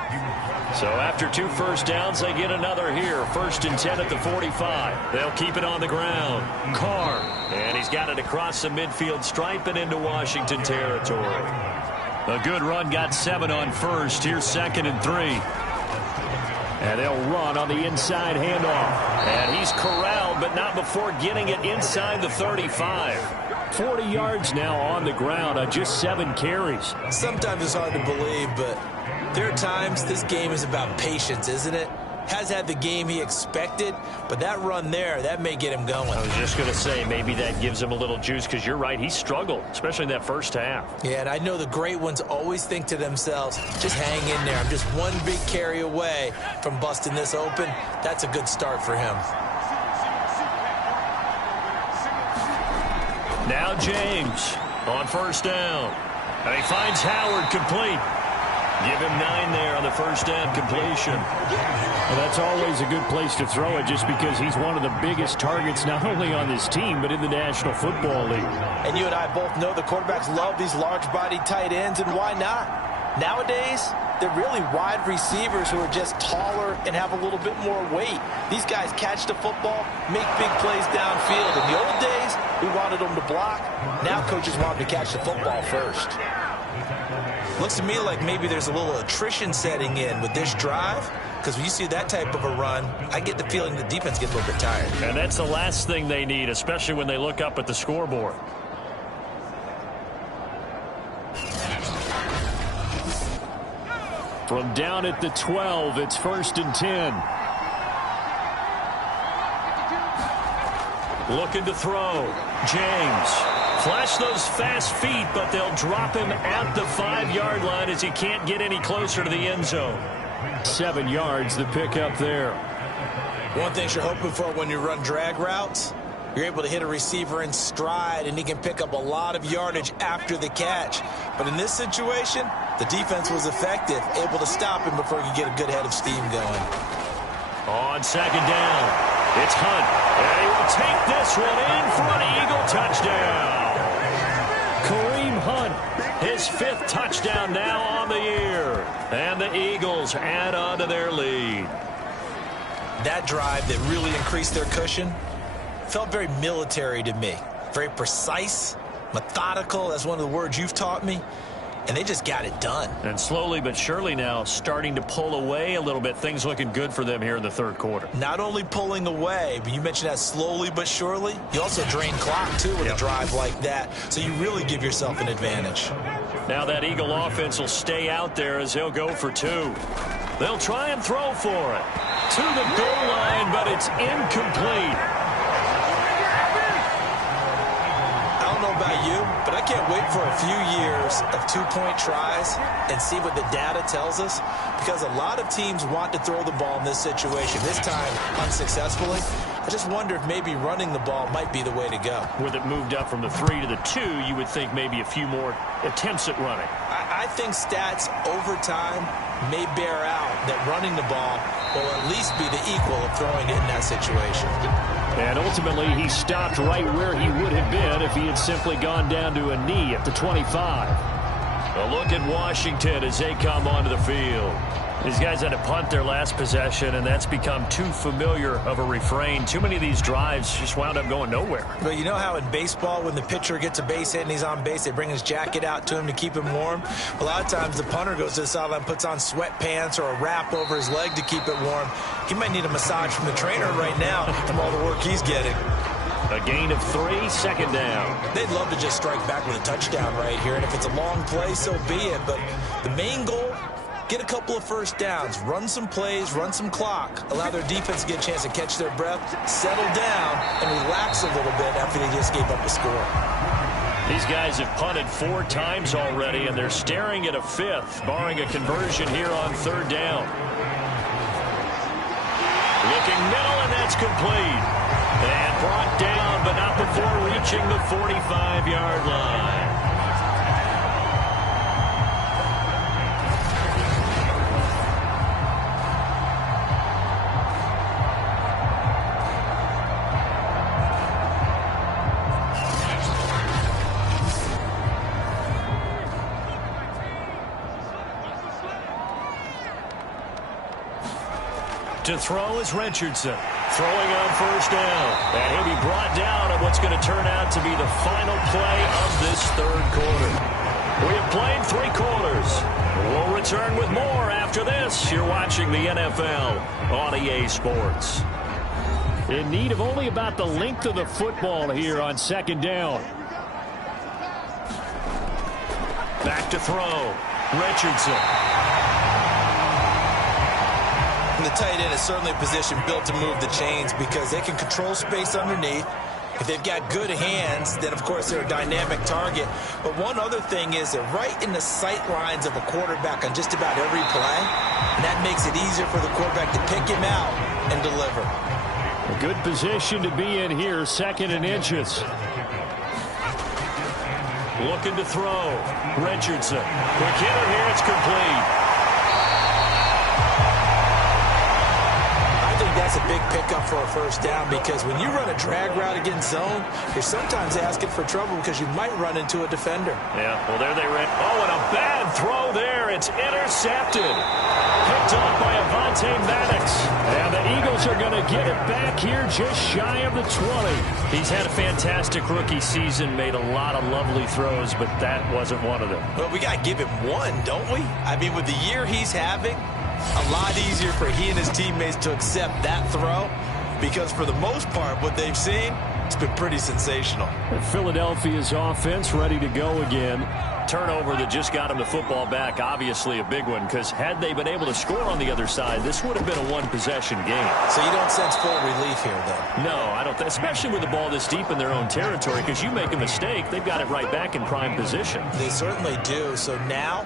So after 2 first downs, they get another here. 1st and 10 at the 45. They'll keep it on the ground. Carr. And he's got it across the midfield stripe and into Washington territory. A good run got 7 on 1st. Here's 2nd and 3. And they'll run on the inside handoff. And he's corralled, but not before getting it inside the 35. 40 yards now on the ground on just 7 carries. Sometimes it's hard to believe, but there are times this game is about patience, isn't it? Has had the game he expected, but that run there, that may get him going. I was just going to say, maybe that gives him a little juice because you're right, he struggled, especially in that first half. Yeah, and I know the great ones always think to themselves, just hang in there. I'm just one big carry away from busting this open. That's a good start for him. Now James on 1st down. And he finds Howard complete. Give him 9 there on the 1st down completion. Well, that's always a good place to throw it just because he's one of the biggest targets not only on this team but in the National Football League. And you and I both know the quarterbacks love these large-bodied tight ends, and why not? Nowadays, they're really wide receivers who are just taller and have a little bit more weight. These guys catch the football, make big plays downfield. In the old days, we wanted them to block. Now coaches want them to catch the football first. Looks to me like maybe there's a little attrition setting in with this drive, because when you see that type of a run, I get the feeling the defense gets a little bit tired. And that's the last thing they need, especially when they look up at the scoreboard. From down at the 12, it's 1st and 10. Looking to throw. James. Flash those fast feet, but they'll drop him at the 5-yard line as he can't get any closer to the end zone. 7 yards to pick up there. One thing you're hoping for when you run drag routes, you're able to hit a receiver in stride, and he can pick up a lot of yardage after the catch. But in this situation, the defense was effective, able to stop him before he could get a good head of steam going. On 2nd down, it's Hunt. And he will take this one in for an Eagle touchdown. Kareem Hunt, his 5th touchdown now on the year. And the Eagles add on to their lead. That drive that really increased their cushion felt very military to me. Very precise, methodical. That's one of the words you've taught me. And they just got it done. And slowly but surely now starting to pull away a little bit. Things looking good for them here in the 3rd quarter. Not only pulling away, but you mentioned that slowly but surely. You also drain clock, too, with a drive like that. So you really give yourself an advantage. Now that Eagle offense will stay out there as he'll go for 2. They'll try and throw for it. To the goal line, but it's incomplete. I don't know about you, but I can't wait for a few years of 2-point tries and see what the data tells us, because a lot of teams want to throw the ball in this situation. This time, unsuccessfully. I just wonder if maybe running the ball might be the way to go. With it moved up from the 3 to the 2, you would think maybe a few more attempts at running. I think stats over time may bear out that running the ball will at least be the equal of throwing it in that situation. And ultimately, he stopped right where he would have been if he had simply gone down to a knee at the 25. A look at Washington as they come onto the field. These guys had to punt their last possession, and that's become too familiar of a refrain. Too many of these drives just wound up going nowhere. But you know how in baseball, when the pitcher gets a base hit and he's on base, they bring his jacket out to him to keep him warm? A lot of times the punter goes to the sideline, puts on sweatpants or a wrap over his leg to keep it warm. He might need a massage from the trainer right now from all the work he's getting. A gain of 3, second down. They'd love to just strike back with a touchdown right here, and if it's a long play, so be it. But the main goal, get a couple of first downs, run some plays, run some clock, allow their defense to get a chance to catch their breath, settle down, and relax a little bit after they just gave up a score. These guys have punted 4 times already, and they're staring at a 5th, barring a conversion here on 3rd down. Looking middle, and that's complete. And brought down, but not before reaching the 45-yard line. To throw is Richardson. Throwing on 1st down. And he'll be brought down at what's going to turn out to be the final play of this 3rd quarter. We have played 3 quarters. We'll return with more after this. You're watching the NFL on EA Sports. In need of only about the length of the football here on 2nd down. Back to throw. Richardson. The tight end is certainly a position built to move the chains because they can control space underneath. If they've got good hands, then, of course, they're a dynamic target. But one other thing is they're right in the sight lines of a quarterback on just about every play, and that makes it easier for the quarterback to pick him out and deliver. A good position to be in here, 2nd and inches. Looking to throw. Richardson. Quick hitter here. It's complete. That's a big pickup for a 1st down because when you run a drag route against zone, you're sometimes asking for trouble because you might run into a defender. Yeah, well, there they ran. Oh, and a bad throw there. It's intercepted. Picked off by Avonte Maddox. And the Eagles are going to get it back here just shy of the 20. He's had a fantastic rookie season, made a lot of lovely throws, but that wasn't one of them. Well, we got to give him one, don't we? I mean, with the year he's having, a lot easier for he and his teammates to accept that throw because for the most part, what they've seen, it's been pretty sensational. Philadelphia's offense ready to go again. Turnover that just got him the football back, obviously a big one, because had they been able to score on the other side, this would have been a 1-possession game. So you don't sense full relief here, then? No, I don't, especially with the ball this deep in their own territory, because you make a mistake, they've got it right back in prime position. They certainly do. So now,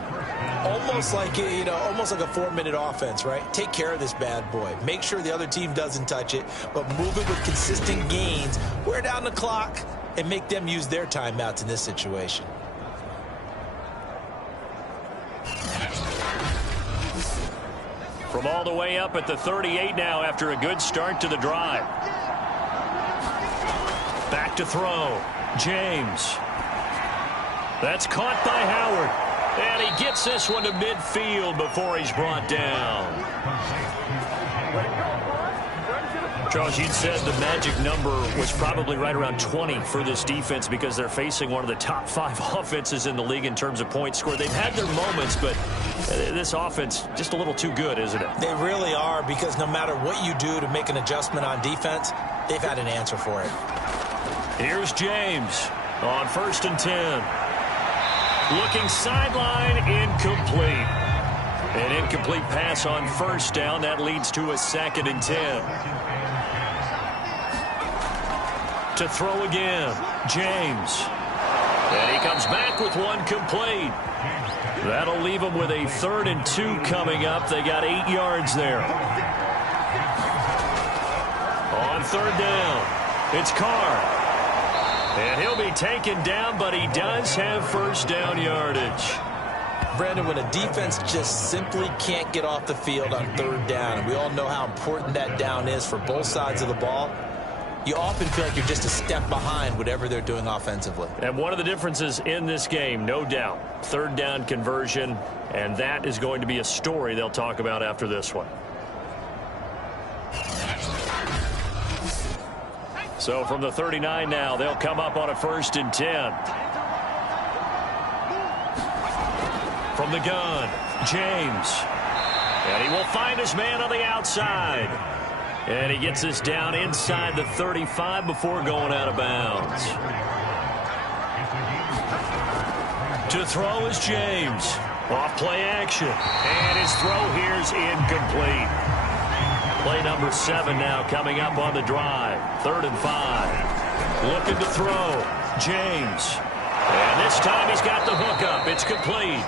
almost like a 4-minute offense, right? Take care of this bad boy. Make sure the other team doesn't touch it, but move it with consistent gains. Wear down the clock and make them use their timeouts in this situation. From all the way up at the 38 now after a good start to the drive. Back to throw. James. That's caught by Howard. And he gets this one to midfield before he's brought down. Charles, you'd said the magic number was probably right around 20 for this defense because they're facing one of the top 5 offenses in the league in terms of points scored. They've had their moments, but this offense just a little too good, isn't it? They really are, because no matter what you do to make an adjustment on defense, they've had an answer for it. Here's James on 1st and 10. Looking sideline, incomplete. An incomplete pass on first down. That leads to a 2nd and 10. To throw again, James. And he comes back with one complete. That'll leave him with a 3rd and 2 coming up. They got 8 yards there. On 3rd down, it's Carr. And he'll be taken down, but he does have first down yardage. Brandon, when a defense just simply can't get off the field on 3rd down, and we all know how important that down is for both sides of the ball, you often feel like you're just a step behind whatever they're doing offensively. And one of the differences in this game, no doubt, 3rd down conversion, and that is going to be a story they'll talk about after this one. So from the 39 now, they'll come up on a 1st and 10. From the gun, James. And he will find his man on the outside. And he gets us down inside the 35 before going out of bounds. To throw is James. Off play action. And his throw here's incomplete. Play number 7 now coming up on the drive. 3rd and 5. Looking to throw. James. And this time he's got the hook up. It's complete.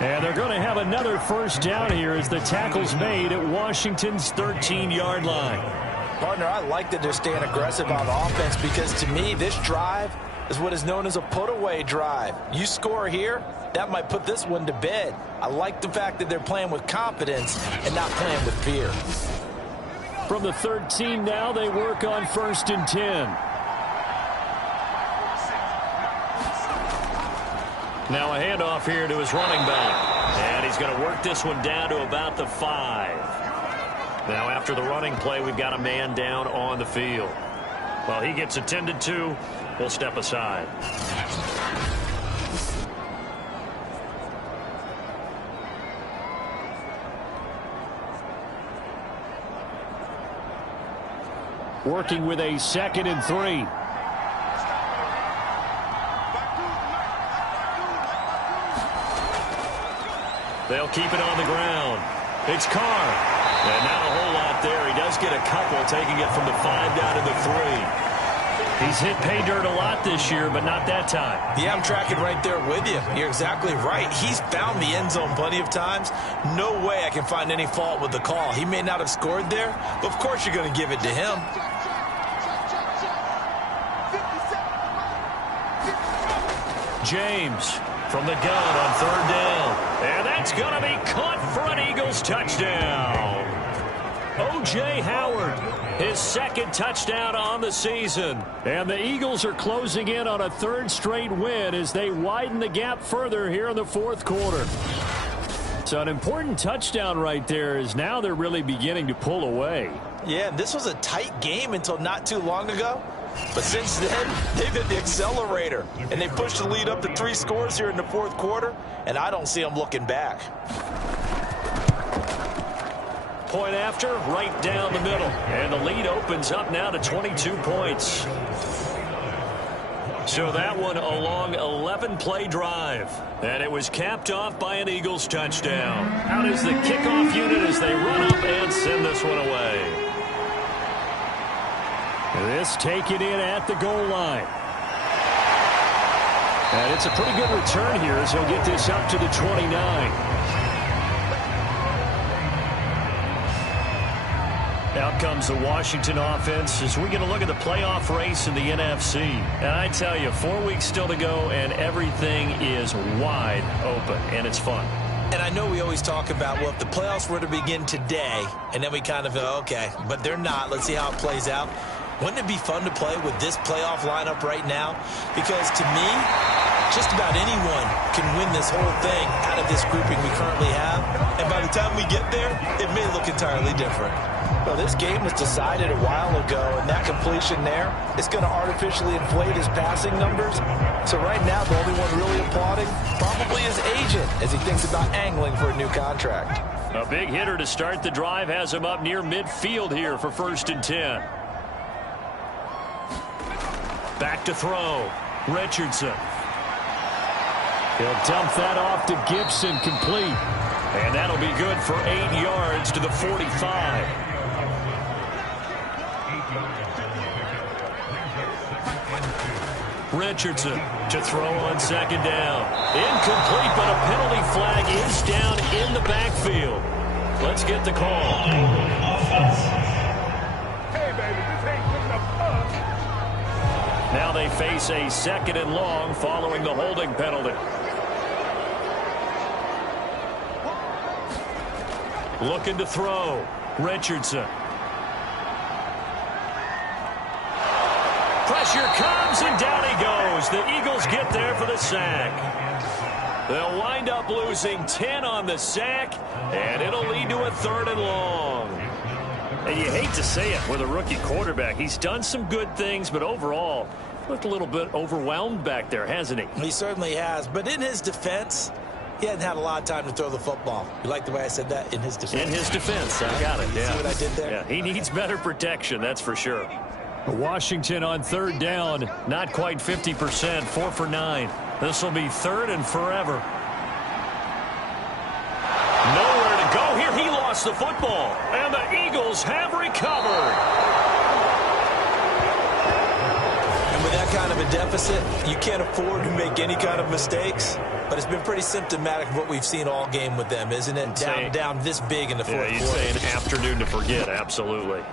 And they're going to have another first down here as the tackle's made at Washington's 13-yard line. Partner, I like that they're staying aggressive on offense because to me this drive is what is known as a put-away drive. You score here, that might put this one to bed. I like the fact that they're playing with confidence and not playing with fear. From the 13 now, they work on 1st and 10. Now a handoff here to his running back. And he's going to work this one down to about the 5. Now after the running play, we've got a man down on the field. While he gets attended to, we'll step aside. Working with a 2nd and 3. They'll keep it on the ground. It's Carr. And not a whole lot there. He does get a couple, taking it from the 5 down to the 3. He's hit pay dirt a lot this year, but not that time. Yeah, I'm tracking right there with you. You're exactly right. He's found the end zone plenty of times. No way I can find any fault with the call. He may not have scored there, but of course you're going to give it to him. James from the gun on 3rd down. And that's going to be caught for an Eagles touchdown. O.J. Howard, his 2nd touchdown on the season. And the Eagles are closing in on a 3rd straight win as they widen the gap further here in the 4th quarter. So an important touchdown right there as now they're really beginning to pull away. Yeah, this was a tight game until not too long ago. But since then, they've hit the accelerator, and they pushed the lead up to 3 scores here in the 4th quarter, and I don't see them looking back. Point after, right down the middle. And the lead opens up now to 22 points. So that one a long 11-play drive. And it was capped off by an Eagles touchdown. Out is the kickoff unit as they run up and send this one away. This taken in at the goal line. And it's a pretty good return here as he'll get this up to the 29. Out comes the Washington offense as we get a look at the playoff race in the NFC. And I tell you, 4 weeks still to go, and everything is wide open, and it's fun. And I know we always talk about, well, if the playoffs were to begin today, and then we kind of go, okay, but they're not. Let's see how it plays out. Wouldn't it be fun to play with this playoff lineup right now? Because to me, just about anyone can win this whole thing out of this grouping we currently have. And by the time we get there, it may look entirely different. Well, this game was decided a while ago, and that completion there is going to artificially inflate his passing numbers. So right now, the only one really applauding probably his agent as he thinks about angling for a new contract. A big hitter to start the drive has him up near midfield here for 1st and 10. Back to throw. Richardson. He'll dump that off to Gibson, complete. And that'll be good for 8 yards to the 45. Richardson to throw on second down. Incomplete, but a penalty flag is down in the backfield. Let's get the call. Hey, baby, this ain't good enough fun. Now they face a 2nd and long following the holding penalty. Looking to throw. Richardson. Pressure comes, and down he goes. The Eagles get there for the sack. They'll wind up losing 10 on the sack, and it'll lead to a 3rd and long. And you hate to say it with a rookie quarterback. He's done some good things, but overall, looked a little bit overwhelmed back there, hasn't he? He certainly has, but in his defense, he hadn't had a lot of time to throw the football. You like the way I said that? In his defense. In his defense. I got it, yeah. See what I did there? Yeah, he needs better protection, that's for sure. Washington on 3rd down. Not quite 50%, 4 for 9. This will be 3rd and forever. Nowhere to go here. He lost the football, and the Eagles have recovered. And with that kind of a deficit, you can't afford to make any kind of mistakes. But it's been pretty symptomatic of what we've seen all game with them, isn't it? Down this big in the fourth quarter. You'd say an afternoon to forget, absolutely.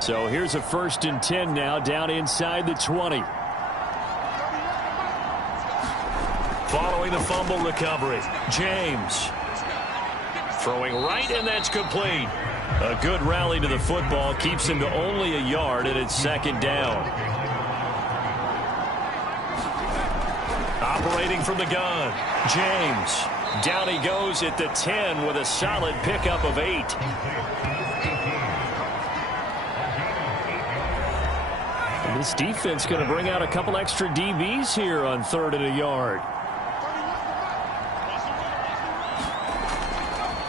So here's a 1st and 10 now, down inside the 20. Following the fumble recovery, James. Throwing right, and that's complete. A good rally to the football keeps him to only a yard, and it's 2nd down. Operating from the gun, James. Down he goes at the 10 with a solid pickup of 8. And this defense going to bring out a couple extra DBs here on 3rd and a yard.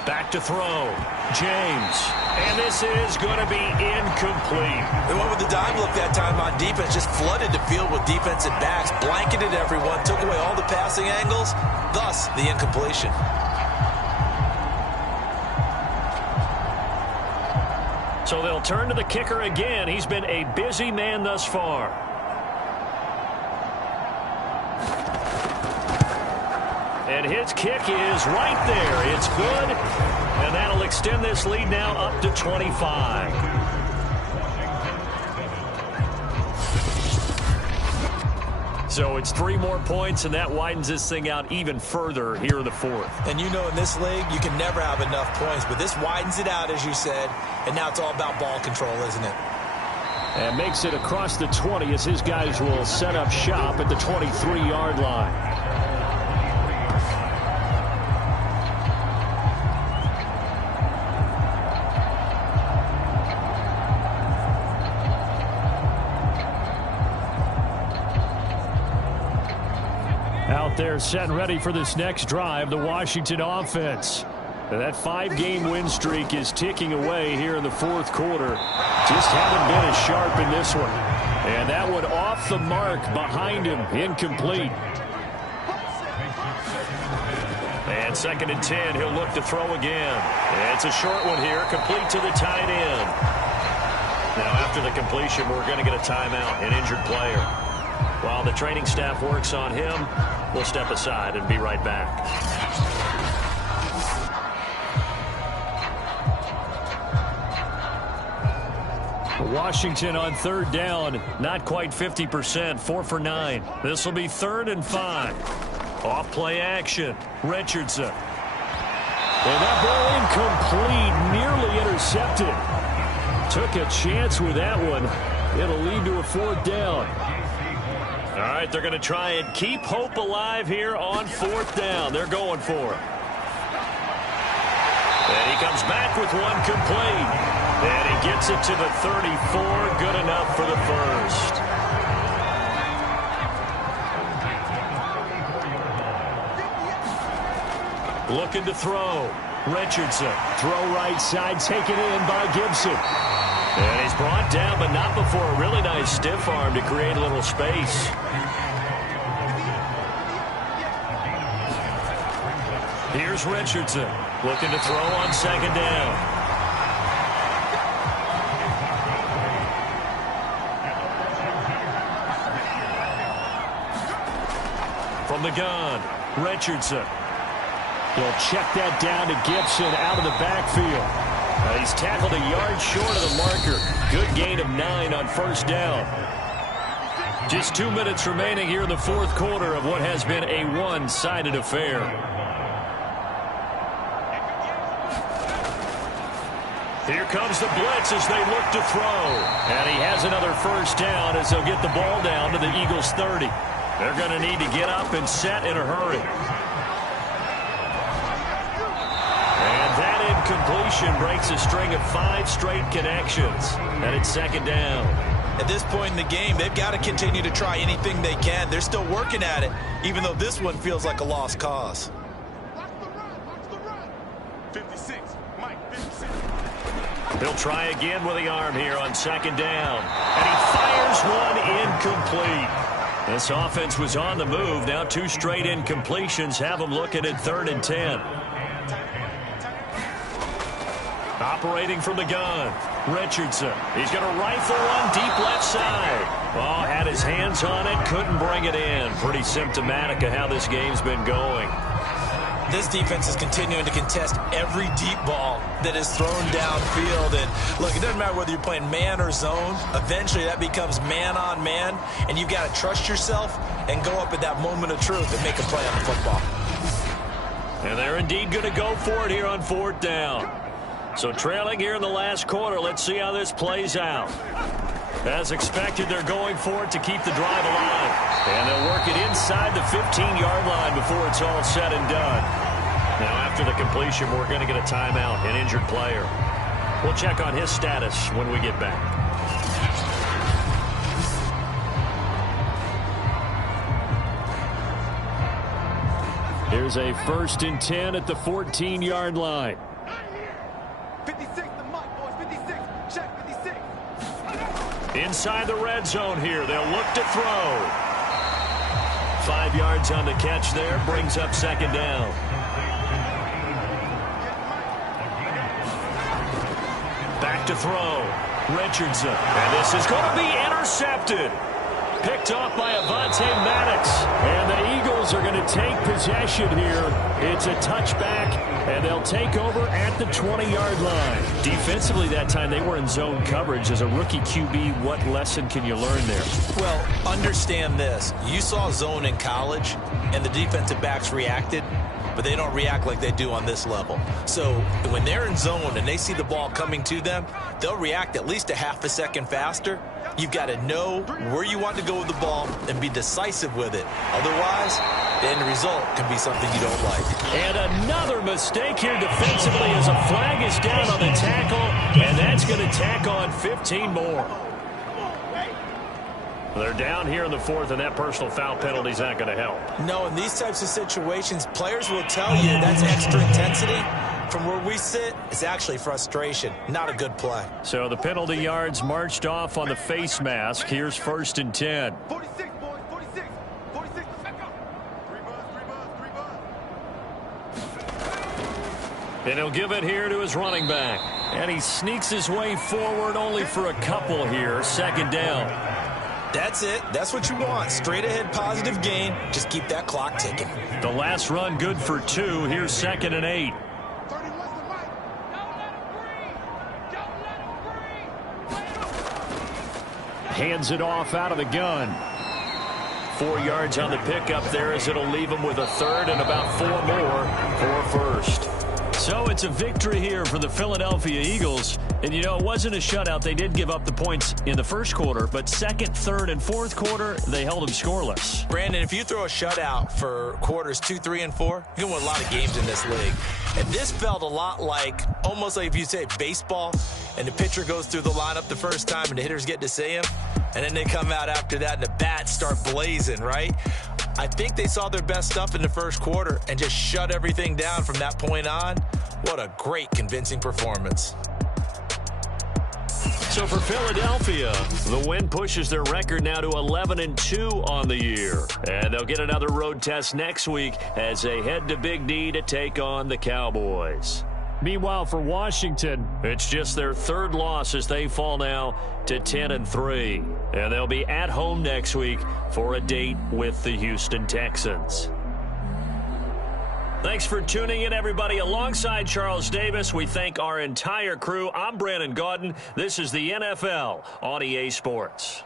Back to throw. James. And this is going to be incomplete. They went with the dime look that time on defense. Just flooded the field with defensive backs. Blanketed everyone. Took away all the passing angles. Thus, the incompletion. So they'll turn to the kicker again. He's been a busy man thus far. And his kick is right there. It's good. And that'll extend this lead now up to 25. So it's 3 more points, and that widens this thing out even further here in the 4th. And you know in this league, you can never have enough points. But this widens it out, as you said. And now it's all about ball control, isn't it? And makes it across the 20 as his guys will set up shop at the 23-yard line. Out there set and ready for this next drive, the Washington offense. That 5-game win streak is ticking away here in the 4th quarter. Just haven't been as sharp in this one. And that one off the mark behind him, incomplete. And 2nd and 10, he'll look to throw again. It's a short one here, complete to the tight end. Now after the completion, we're going to get a timeout, an injured player. While the training staff works on him, we'll step aside and be right back. Washington on 3rd down, not quite 50%, 4 for 9. This will be 3rd and 5. Off play action, Richardson. And that ball incomplete, nearly intercepted. Took a chance with that one. It'll lead to a 4th down. All right, they're going to try and keep hope alive here on 4th down. They're going for it. And he comes back with one complete. And he gets it to the 34. Good enough for the first. Looking to throw. Richardson. Throw right side, taken in by Gibson. And he's brought down, but not before a really nice stiff arm to create a little space. Here's Richardson looking to throw on second down. From the gun, Richardson. He'll check that down to Gibson out of the backfield. He's tackled a yard short of the marker. Good gain of 9 on first down. Just 2 minutes remaining here in the fourth quarter of what has been a one-sided affair. Here comes the blitz as they look to throw. And he has another first down as they'll get the ball down to the Eagles' 30. They're going to need to get up and set in a hurry. And that incompletion breaks a string of 5 straight connections. And it's second down. At this point in the game, they've got to continue to try anything they can. They're still working at it, even though this one feels like a lost cause. Watch the run. 56, Mike, 56. He'll try again with the arm here on second down. And he fires one incomplete. This offense was on the move. Now 2 straight incompletions have them looking at 3rd and 10. Operating from the gun, Richardson. He's going to rifle one deep left side. Oh, had his hands on it, couldn't bring it in. Pretty symptomatic of how this game's been going. This defense is continuing to contest every deep ball that is thrown downfield. And look, it doesn't matter whether you're playing man or zone. Eventually, that becomes man on man. And you've got to trust yourself and go up at that moment of truth and make a play on the football. And they're indeed going to go for it here on 4th down. So trailing here in the last quarter, let's see how this plays out. As expected, they're going for it to keep the drive alive. And they'll work it inside the 15-yard line before it's all said and done. Now, after the completion, we're going to get a timeout, an injured player. We'll check on his status when we get back. Here's a 1st and 10 at the 14-yard line. 56, the Mike boys, 56. Check 56. Inside the red zone here. They'll look to throw. 5 yards on the catch there. Brings up second down. Back to throw. Richardson. And this is going to be intercepted. Picked off by Avonte Maddox. And the Eagles are going to take possession here. It's a touchback, and they'll take over at the 20-yard line. Defensively that time, they were in zone coverage. As a rookie QB, what lesson can you learn there? Well, understand this. You saw zone in college, and the defensive backs reacted, but they don't react like they do on this level. So when they're in zone and they see the ball coming to them, they'll react at least a half a second faster. You've got to know where you want to go with the ball and be decisive with it. Otherwise, the end result can be something you don't like. And another mistake here defensively as a flag is down on the tackle, and that's going to tack on 15 more. They're down here in the 4th, and that personal foul penalty is not going to help. No, in these types of situations, players will tell you that's extra intensity. From where we sit, it's actually frustration. Not a good play. So the penalty yards marched off on the face mask. Here's 1st and 10. 46, boys, 46. 46, back up. 3 buzz. And he'll give it here to his running back. And he sneaks his way forward only for a couple here. Second down. That's it. That's what you want. Straight ahead positive gain. Just keep that clock ticking. The last run good for 2. Here's 2nd and 8. 31's the Mike. Don't let him breathe. Don't let him breathe. Hands it off out of the gun. 4 yards on the pickup there as it'll leave him with a 3rd and about 4 more for a first. So it's a victory here for the Philadelphia Eagles. And, you know, it wasn't a shutout. They did give up the points in the first quarter, but second, third, and fourth quarter, they held them scoreless. Brandon, if you throw a shutout for quarters 2, 3, and 4, you can win a lot of games in this league. And this felt a lot like, almost like if you say baseball, and the pitcher goes through the lineup the first time and the hitters get to see him, and then they come out after that and the bats start blazing, right? I think they saw their best stuff in the first quarter and just shut everything down from that point on. What a great, convincing performance. So for Philadelphia, the win pushes their record now to 11-2 on the year. And they'll get another road test next week as they head to Big D to take on the Cowboys. Meanwhile, for Washington, it's just their third loss as they fall now to 10-3. And they'll be at home next week for a date with the Houston Texans. Thanks for tuning in, everybody. Alongside Charles Davis, we thank our entire crew. I'm Brandon Gaudin. This is the NFL on EA Sports.